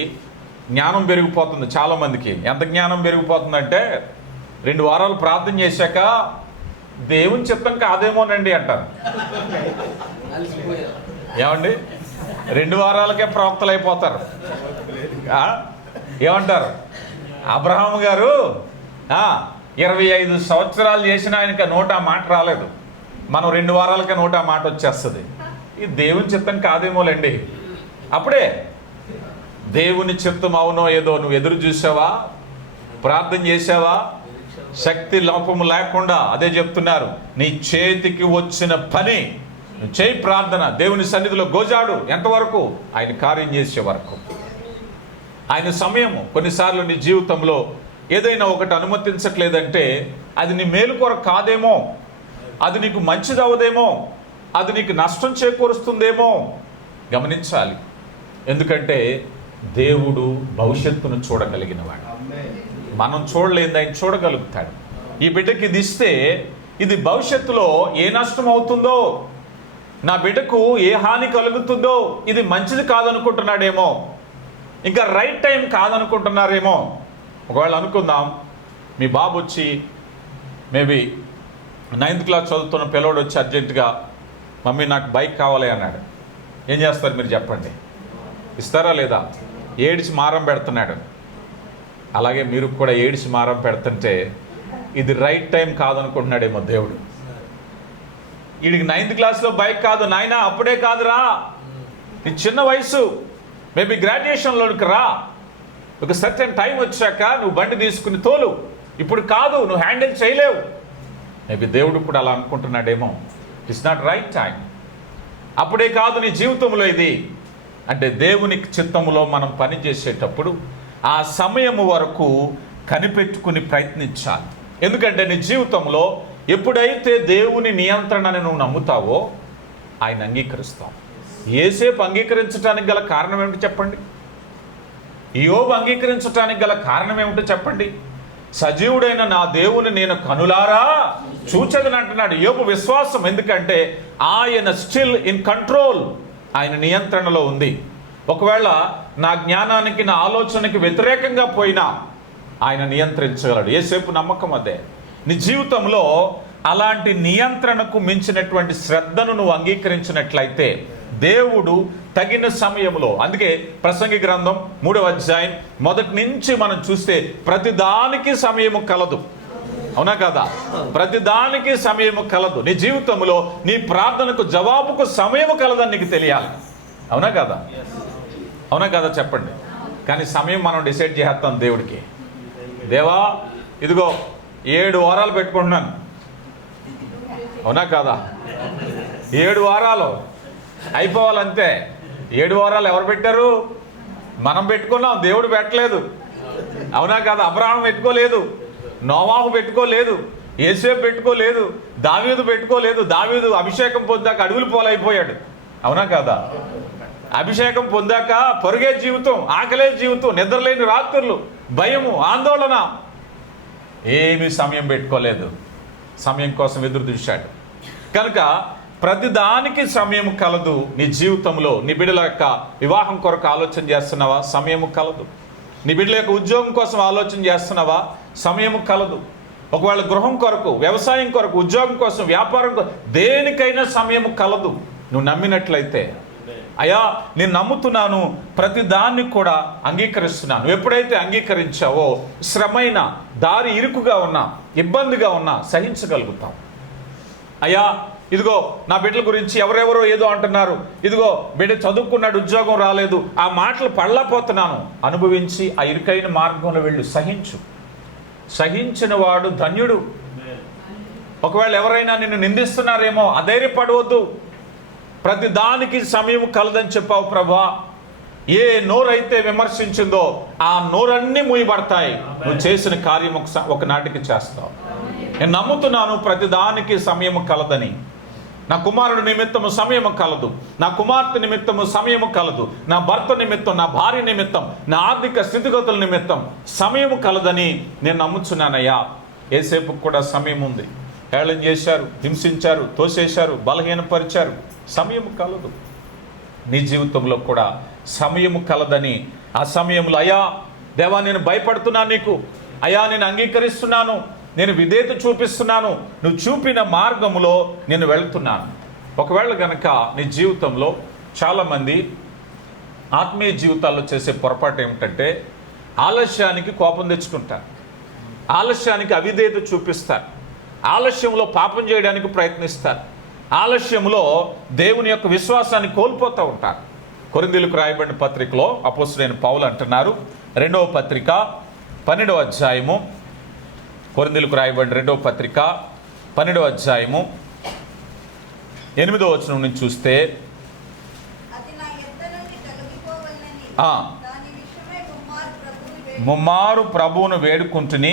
జ్ఞానం పెరిగిపోతుంది. చాలామందికి ఎంత జ్ఞానం పెరిగిపోతుందంటే 2 వారాలు ప్రార్థన చేశాక దేవుని చిత్తం కాదేమోనండి అంటారు. ఏమండి 2 వారాలకే ప్రవక్తలు అయిపోతారు. ఏమంటారు? అబ్రహాం గారు 25 సంవత్సరాలు చేసిన ఆయనకి నోట మాట రాలేదు. మనం 2 వారాలకే నోట మాట వచ్చేస్తుంది. ఇది దేవుని చిత్తం కాదేమోలేండి. అప్పుడే దేవుని చిత్తం అవునో ఏదో నువ్వు ఎదురు చూసావా? ప్రార్థన చేసావా? శక్తి లోపము లేకుండా అదే చెప్తున్నారు, నీ చేతికి వచ్చిన పని చేయి, ప్రార్థన, దేవుని సన్నిధిలో గోజాడు. ఎంతవరకు? ఆయన కార్యం చేసే వరకు. ఆయన సమయము. కొన్నిసార్లు నీ జీవితంలో ఏదైనా ఒకటి అనుమతించట్లేదంటే అది నీ మేలు కొరకు కాదేమో, అది నీకు మంచిది అవదేమో, అది నీకు నష్టం చేకూరుస్తుందేమో గమనించాలి. ఎందుకంటే దేవుడు భవిష్యత్తును చూడగలిగినవాడు. మనం చూడలేనిది ఆయన చూడగలుగుతాడు. ఈ బిడ్డకి ఇది ఇస్తే ఇది భవిష్యత్తులో ఏ నష్టం అవుతుందో, నా బిడ్డకు ఏ హాని కలుగుతుందో, ఇది మంచిది కాదనుకుంటున్నాడేమో, ఇంకా రైట్ టైం కాదనుకుంటున్నారేమో. ఒకవేళ అనుకుందాం, మీ బాబు వచ్చి మేబీ 9th క్లాస్ చదువుతున్న పిల్లవాడు వచ్చి అర్జెంటుగా మమ్మీ నాకు బైక్ కావాలి అన్నాడు. ఏం చేస్తారు మీరు చెప్పండి? ఇస్తారా లేదా? ఏడిచి మారం పెడుతున్నాడు. అలాగే మీరు కూడా ఏడిచి మారం పెడుతుంటే ఇది రైట్ టైం కాదనుకుంటున్నాడేమో దేవుడు. వీడికి 9th క్లాస్లో బైక్ కాదు నాయనా, అప్పుడే కాదురా, నీ చిన్న వయసు, మేబీ గ్రాడ్యుయేషన్లోనికి రా, ఒక సర్టెన్ టైం వచ్చాక నువ్వు బండి తీసుకుని తోలు, ఇప్పుడు కాదు, నువ్వు హ్యాండిల్ చేయలేవు. మేబీ దేవుడు కూడా అలా అనుకుంటున్నాడేమో. ఇట్స్ నాట్ రైట్ టైం, అప్పుడే కాదు నీ జీవితంలో ఇది. అంటే దేవుని చిత్తములో మనం పని చేసేటప్పుడు ఆ సమయము వరకు కనిపెట్టుకుని ప్రయత్నించాలి. ఎందుకంటే నీ జీవితంలో ఎప్పుడైతే దేవుని నియంత్రణని నువ్వు నమ్ముతావో ఆయన అంగీకరిస్తావు. యేసేపు అంగీకరించడానికి గల కారణం ఏమిటో చెప్పండి? యోబు అంగీకరించడానికి గల కారణం ఏమిటో చెప్పండి? సజీవుడైన నా దేవుని నేను కనులారా చూచెదను అంటున్నాడు. యోబు విశ్వాసం. ఎందుకంటే ఆయన స్టిల్ ఇన్ కంట్రోల్, ఆయన నియంత్రణలో ఉంది. ఒకవేళ నా జ్ఞానానికి, నా ఆలోచనకి వ్యతిరేకంగా పోయినా ఆయన నియంత్రించగలడు. యేసేపు నమ్మకం అదే. నీ జీవితంలో అలాంటి నియంత్రణకు మించినటువంటి శ్రద్ధను నువ్వు అంగీకరించినట్లయితే దేవుడు తగిన సమయంలో, అందుకే ప్రసంగి గ్రంథం 3వ అధ్యాయం మొదటి నుంచి మనం చూస్తే ప్రతిదానికి సమయము కలదు. అవునా కదా? ప్రతిదానికి సమయము కలదు. నీ జీవితంలో నీ ప్రార్థనకు జవాబుకు సమయము కలదని నీకు తెలియాలి. అవునా కదా? అవునా కదా? చెప్పండి. కానీ సమయం మనం డిసైడ్ చేస్తాం దేవుడికి. దేవా ఇదిగో 7 వారాలు పెట్టుకుంటున్నాను. అవునా కదా? 7 వారాలు అయిపోవాలంతే. 7 వారాలు ఎవరు పెట్టారు? మనం పెట్టుకున్నాం, దేవుడు పెట్టలేదు. అవునా కదా? అబ్రహాము పెట్టుకోలేదు, నోవాహు పెట్టుకోలేదు, యేసేపు పెట్టుకోలేదు, దావీదు పెట్టుకోలేదు. దావీదు అభిషేకం పొందాక అడవులు పోలైపోయాడు. అవునా కదా? అభిషేకం పొందాక పొరుగే జీవితం, ఆకలే జీవితం, నిద్రలేని రాత్రులు, భయము, ఆందోళన. ఏమీ సమయం పెట్టుకోలేదు, సమయం కోసం ఎదురు చూశాడు. కనుక ప్రతిదానికి సమయం కలదు. నీ జీవితంలో నీ బిడ్డల యొక్క వివాహం కొరకు ఆలోచన చేస్తున్నావా? సమయము కలదు. నీ బిడ్డల యొక్క ఉద్యోగం కోసం ఆలోచన చేస్తున్నావా? సమయము కలదు. ఒకవేళ గృహం కొరకు, వ్యవసాయం కొరకు, ఉద్యోగం కోసం, వ్యాపారం కొరకు, దేనికైనా సమయము కలదు. నువ్వు నమ్మినట్లయితే, అయ్యా నేను నమ్ముతున్నాను, ప్రతి దాన్ని కూడా అంగీకరిస్తున్నాను. ఎప్పుడైతే అంగీకరించావో శ్రమైన, దారి ఇరుకుగా ఉన్నా, ఇబ్బందిగా ఉన్నా సహించగలుగుతాం. అయ్యా ఇదిగో నా బిడ్డల గురించి ఎవరెవరో ఏదో అంటున్నారు, ఇదిగో బిడ్డ చదువుకున్నాడు, ఉద్యోగం రాలేదు, ఆ మాటలు పడలేకపోతున్నాను. అనుభవించి ఆ ఇరుకైన మార్గంలో వెళ్ళు, సహించు. సహించిన వాడు ధన్యుడు. ఒకవేళ ఎవరైనా నిన్ను నిందిస్తున్నారేమో అధైర్యపడవద్దు. ప్రతి దానికి సమయం కలదని చెప్పావు ప్రభా. ఏ నోరైతే విమర్శించిందో ఆ నోరన్నీ మూయబడతాయి. నువ్వు చేసిన కార్యం ఒకనాటికి చేస్తావు. నేను నమ్ముతున్నాను ప్రతిదానికి సమయము కలదని. నా కుమారుడు నిమిత్తము సమయము కలదు, నా కుమార్తె నిమిత్తము సమయము కలదు, నా భర్త నిమిత్తం, నా భార్య నిమిత్తం, నా ఆర్థిక స్థితిగతుల నిమిత్తం సమయము కలదని నేను నమ్ముచున్నానయ్యా. యేసేపుకు కూడా సమయం ఉంది. హేళన చేశారు, హింసించారు, తోసేశారు, బలహీనపరిచారు. సమయము కలదు. నీ జీవితంలో కూడా సమయము కలదని, ఆ సమయంలో అయ్యా దేవా నేను భయపడుతున్నాను నీకు, అయ్యా నేను అంగీకరిస్తున్నాను, నేను విధేయత చూపిస్తున్నాను, నువ్వు చూపిన మార్గములో నేను వెళ్తున్నాను. ఒకవేళ గనక నీ జీవితంలో చాలామంది ఆత్మీయ జీవితాల్లో చేసే పొరపాటు ఏమిటంటే ఆలస్యానికి కోపం తెచ్చుకుంటారు, ఆలస్యానికి అవిధేయత చూపిస్తారు, ఆలస్యంలో పాపం చేయడానికి ప్రయత్నిస్తారు, ఆలస్యంలో దేవుని యొక్క విశ్వాసాన్ని కోల్పోతూ ఉంటారు. కొరింథీయులకు రాయబడిన పత్రికలో అపోస్తలుడైన పౌలు అంటున్నారు, 2వ పత్రిక 12వ అధ్యాయము కొరింథీయులకు రాయబడిన 2వ పత్రిక 12వ అధ్యాయము 8వ వచనం నుంచి చూస్తే, ముమ్మారు ప్రభువును వేడుకుంటుని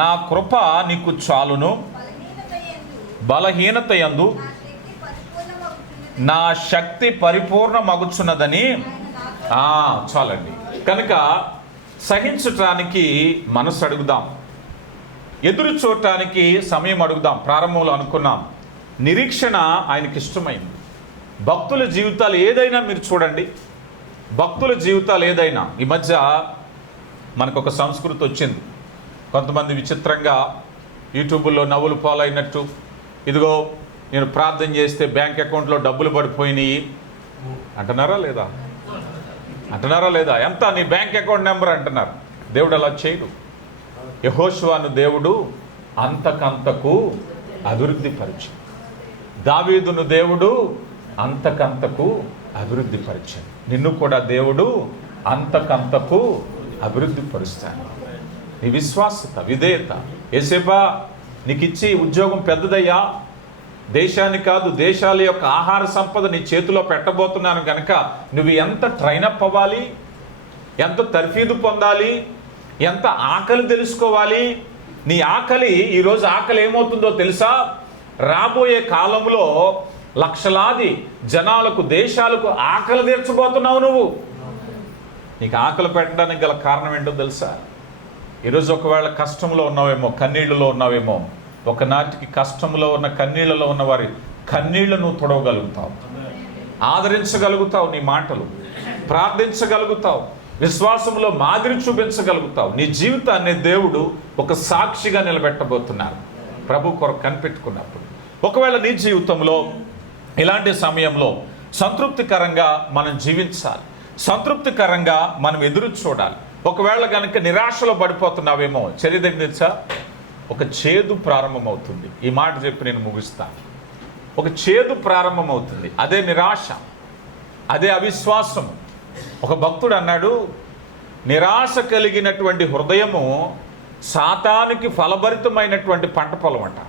నా కృప నీకు చాలును, బలహీనత యందు నా శక్తి పరిపూర్ణమగుచున్నదని. చాలండి. కనుక సహించటానికి మనసు అడుగుదాం, ఎదురు చూడటానికి సమయం అడుగుదాం. ప్రారంభంలో అనుకున్నాం, నిరీక్షణ ఆయనకి ఇష్టమైంది. భక్తుల జీవితాలు ఏదైనా మీరు చూడండి, భక్తుల జీవితాలు ఏదైనా. ఈ మధ్య మనకు ఒక సంస్కృతి వచ్చింది. కొంతమంది విచిత్రంగా యూట్యూబ్లో నవ్వులు పాలైనట్టు, ఇదిగో నేను ప్రార్థన చేస్తే బ్యాంక్ అకౌంట్లో డబ్బులు పడిపోయినాయి అంటున్నారా లేదా? ఎంత నీ బ్యాంక్ అకౌంట్ నెంబర్ అంటున్నారు. దేవుడు అలా చేయడు. యెహోషువను దేవుడు అంతకంతకు అభివృద్ధి పరిచాడు. దావీదును దేవుడు అంతకంతకు అభివృద్ధి పరిచాడు. నిన్ను కూడా దేవుడు అంతకంతకు అభివృద్ధి పరుస్తాడు. నీ విశ్వాసత, విధేయత. యేసేపా నీకు ఇచ్చి ఉద్యోగం పెద్దదయ్యా, దేశాన్ని కాదు దేశాల యొక్క ఆహార సంపద నీ చేతిలో పెట్టబోతున్నాను కనుక నువ్వు ఎంత ట్రైనప్ అవ్వాలి, ఎంత తర్ఫీదు పొందాలి, ఎంత ఆకలి తెలుసుకోవాలి. నీ ఆకలి, ఈరోజు ఆకలి ఏమవుతుందో తెలుసా? రాబోయే కాలంలో లక్షలాది జనాలకు, దేశాలకు ఆకలి తీర్చబోతున్నావు నువ్వు. నీకు ఆకలి పెట్టడానికి గల కారణం ఏంటో తెలుసా? ఈరోజు ఒకవేళ కష్టంలో ఉన్నావేమో, కన్నీళ్లలో ఉన్నావేమో. ఒకనాటికి కష్టంలో ఉన్న, కన్నీళ్లలో ఉన్న వారి కన్నీళ్లను తొడవగలుగుతావు, ఆదరించగలుగుతావు, నీ మాటలు ప్రార్థించగలుగుతావు, విశ్వాసంలో మాదిరి చూపించగలుగుతావు. నీ జీవితాన్ని దేవుడు ఒక సాక్షిగా నిలబెట్టబోతున్నారు ప్రభు కొరకు కనిపెట్టుకున్నప్పుడు. ఒకవేళ నీ జీవితంలో ఇలాంటి సమయంలో సంతృప్తికరంగా మనం జీవించాలి, సంతృప్తికరంగా మనం ఎదురు చూడాలి. ఒకవేళ కనుక నిరాశలో పడిపోతున్నావేమో, చరిత్ర తెలుసా? ఒక చేదు ప్రారంభమవుతుంది. ఈ మాట చెప్పి నేను ముగిస్తాను. ఒక చేదు ప్రారంభమవుతుంది. అదే నిరాశ, అదే అవిశ్వాసము. ఒక భక్తుడు అన్నాడు, నిరాశ కలిగినటువంటి హృదయము సాతానికి ఫలభరితమైనటువంటి పంట పొలం అంట.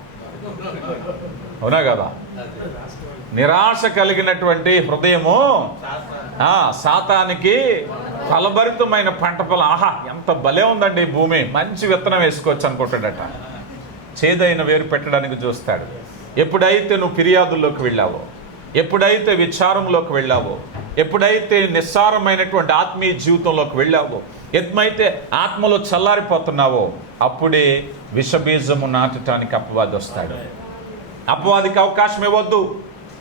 అవునా కదా? నిరాశ కలిగినటువంటి హృదయము సాతానికి ఫలభరితమైన పంట పొలం. ఆహా, ఎంత భలే ఉందండి భూమి, మంచి విత్తనం వేసుకోవచ్చు అనుకుంటాడట. చేదైన వేరు పెట్టడానికి చూస్తాడు. ఎప్పుడైతే నువ్వు ఫిర్యాదుల్లోకి వెళ్ళావో, ఎప్పుడైతే విచారంలోకి వెళ్ళావో, ఎప్పుడైతే నిస్సారమైనటువంటి ఆత్మీయ జీవితంలోకి వెళ్ళావో, ఎప్పుడైతే ఆత్మలో చల్లారిపోతున్నావో, అప్పుడే విషబీజము నాటడానికి అపవాది వస్తాడు. అపవాదికి అవకాశం ఇవ్వద్దు.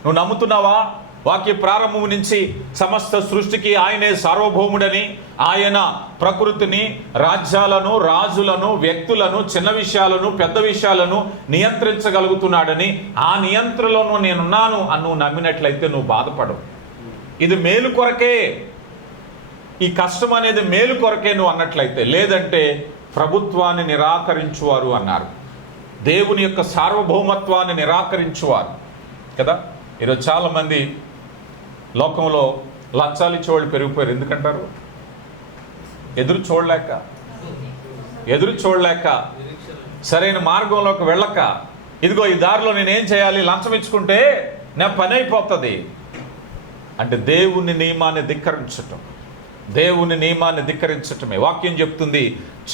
నువ్వు నమ్ముతున్నావా? వాక్య ప్రారంభం నుంచి సమస్త సృష్టికి ఆయనే సార్వభౌముడని, ఆయన ప్రకృతిని, రాజ్యాలను, రాజులను, వ్యక్తులను, చిన్న విషయాలను, పెద్ద విషయాలను నియంత్రించగలుగుతున్నాడని, ఆ నియంత్రణలో నేనున్నాను అని నువ్వు నమ్మినట్లయితే నువ్వు బాధపడవు. ఇది మేలు కొరకే, ఈ కష్టం అనేది మేలు కొరకే నువ్వు అన్నట్లయితే. లేదంటే ప్రభుత్వాన్ని నిరాకరించువారు అన్నారు, దేవుని యొక్క సార్వభౌమత్వాన్ని నిరాకరించువారు కదా. ఈరోజు చాలామంది లోకంలో లంచాలు ఇచ్చేవాళ్ళు పెరిగిపోయారు. ఎందుకంటారు? ఎదురు చూడలేక, సరైన మార్గంలోకి వెళ్ళక, ఇదిగో ఈ దారిలో నేనేం చేయాలి, లంచం ఇచ్చుకుంటే నా పని అయిపోతుంది అంటే దేవుని నియమాన్ని ధిక్కరించటమే. వాక్యం చెప్తుంది,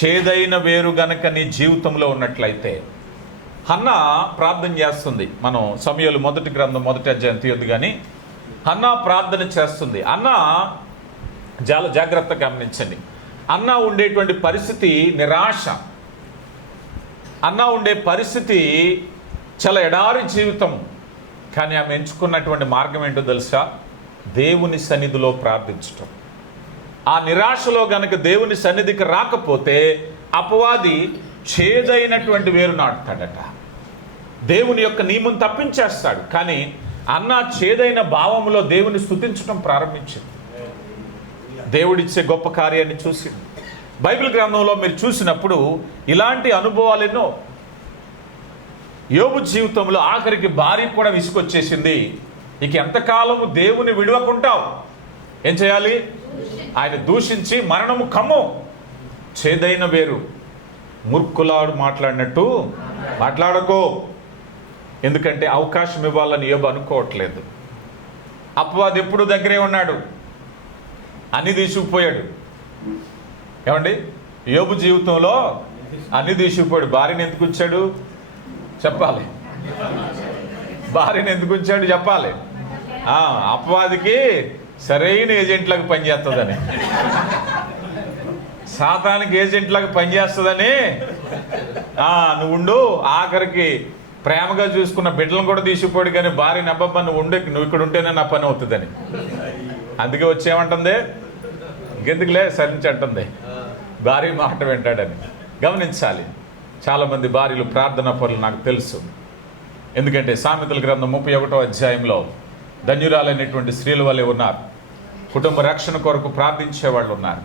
చేదైన వేరు గనక నీ జీవితంలో ఉన్నట్లయితే. హన్నా ప్రార్థన చేస్తుంది. మనం సమూయేలు మొదటి గ్రంథం 1వ అధ్యాయం తీయొద్దు కానీ హన్నా ప్రార్థన చేస్తుంది. అన్నా చాలా జాగ్రత్తగా గమనించండి. అన్నా ఉండేటువంటి పరిస్థితి నిరాశ. అన్నా ఉండే పరిస్థితి చాలా ఎడారి జీవితం. కానీ ఆమె ఎంచుకున్నటువంటి మార్గం ఏంటో తెలుసా? దేవుని సన్నిధిలో ప్రార్థించటం. ఆ నిరాశలో గనక దేవుని సన్నిధికి రాకపోతే అపవాది చేదైనటువంటి వేరు నాటుతాడట. దేవుని యొక్క నియమం తప్పించేస్తాడు. కానీ అన్న చేదైన భావంలో దేవుని స్తుతించడం ప్రారంభించింది. దేవుడిచ్చే గొప్ప కార్యాన్ని చూసింది. బైబిల్ గ్రంథంలో మీరు చూసినప్పుడు ఇలాంటి అనుభవాలు ఎన్నో. యోబు జీవితంలో ఆఖరికి భార్య కూడా విసుకొచ్చేసింది. ఇక ఎంతకాలము దేవుని విడవకుంటావు? ఏం చేయాలి? ఆయన దూషించి మరణము కమ్ము. చేదైన వేరు మూర్ఖులాడు మాట్లాడినట్టు మాట్లాడకో. ఎందుకంటే అవకాశం ఇవ్వాలని యోబు అనుకోవట్లేదు. అపవాది ఎప్పుడు దగ్గరే ఉన్నాడు, అన్ని తీసుకుపోయాడు. ఏమండి, యోబు జీవితంలో అన్ని తీసుకుపోయాడు. భార్యను ఎందుకు ఉంచాడు చెప్పాలి, భార్యను ఎందుకు ఉంచాడు చెప్పాలి. అపవాదికి సరైన ఏజెంట్లకు పనిచేస్తుందని, సాతానికి ఏజెంట్లకు పనిచేస్తుందని నువ్వు ఉండు. ఆఖరికి ప్రేమగా చూసుకున్న బిడ్డలను కూడా తీసుకుపోయాడు, కానీ భార్యని అబ్బబ్బా నువ్వు ఇక్కడ ఉంటేనే నా పని అవుతుందని. అందుకే వచ్చేమంటుంది, ఇంకెందుకులే సరించి అంటుంది, భార్య మాట వింటాడని. గమనించాలి, చాలామంది భార్యలు ప్రార్థనా పరులు నాకు తెలుసు. ఎందుకంటే సామెతల గ్రంథం 31వ అధ్యాయంలో ధన్యురాలైనటువంటి స్త్రీల వల్లే ఉన్నారు. కుటుంబ రక్షణ కొరకు ప్రార్థించే వాళ్ళు ఉన్నారు,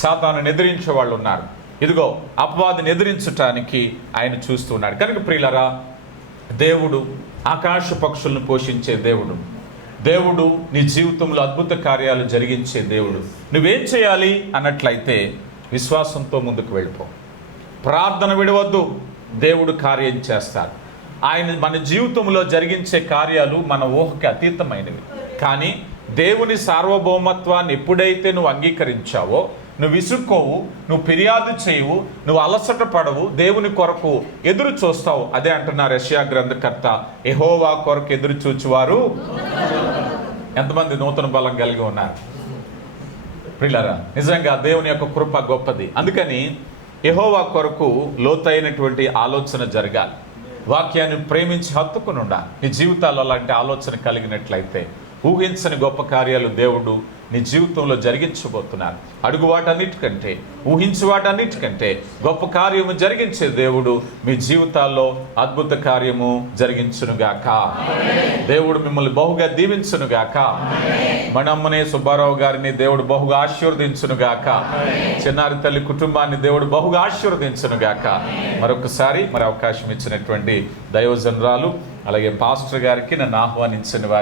సాతాను ఎదిరించే వాళ్ళు ఉన్నారు. ఇదిగో అపవాదిని ఎదిరించటానికి ఆయన చూస్తూ ఉన్నాడు. కనుక ప్రియులరా, దేవుడు ఆకాశ పక్షులను పోషించే దేవుడు, దేవుడు నీ జీవితంలో అద్భుత కార్యాలు జరిగించే దేవుడు. నువ్వేం చేయాలి అన్నట్లయితే విశ్వాసంతో ముందుకు వెళ్ళిపో, ప్రార్థన విడవద్దు, దేవుడు కార్యం చేస్తాడు. ఆయన మన జీవితంలో జరిగించే కార్యాలు మన ఊహకి అతీతమైనవి. కానీ దేవుని సార్వభౌమత్వాన్ని ఎప్పుడైతే నువ్వు అంగీకరించావో, నువ్వు విసుక్కోవు, నువ్వు ఫిర్యాదు చేయవు, నువ్వు అలసట పడవు, దేవుని కొరకు ఎదురు చూస్తావు. అదే అంటున్నారు యెషయా గ్రంథకర్త, యెహోవా కొరకు ఎదురు చూచువారు ఎంతమంది నూతన బలం కలిగి ఉన్నారు ప్రియులారా. నిజంగా దేవుని యొక్క కృప గొప్పది. అందుకని యెహోవా కొరకు లోతైనటువంటి ఆలోచన జరగాలి. వాక్యాన్ని ప్రేమించి హత్తుకుని ఉండాలి. నీ జీవితాల్లో అలాంటి ఆలోచన కలిగినట్లయితే ఊహించని గొప్ప కార్యాలు దేవుడు నీ జీవితంలో జరిగించబోతున్నారు. అడుగు వాటన్నిటికంటే, ఊహించు వాటన్నిటికంటే గొప్ప కార్యము జరిగించే దేవుడు మీ జీవితాల్లో అద్భుత కార్యము జరిగించునుగాక. దేవుడు మిమ్మల్ని బహుగా దీవించునుగాక. మణమ్మనే సుబ్బారావు గారిని దేవుడు బహుగా ఆశీర్వదించునుగాక. చిన్నారి తల్లి కుటుంబాన్ని దేవుడు బహుగా ఆశీర్వదించునుగాక. మరొకసారి అవకాశం ఇచ్చినటువంటి దైవజనురాలు అలాగే పాస్టర్ గారికి నన్ను ఆహ్వానించిన వారు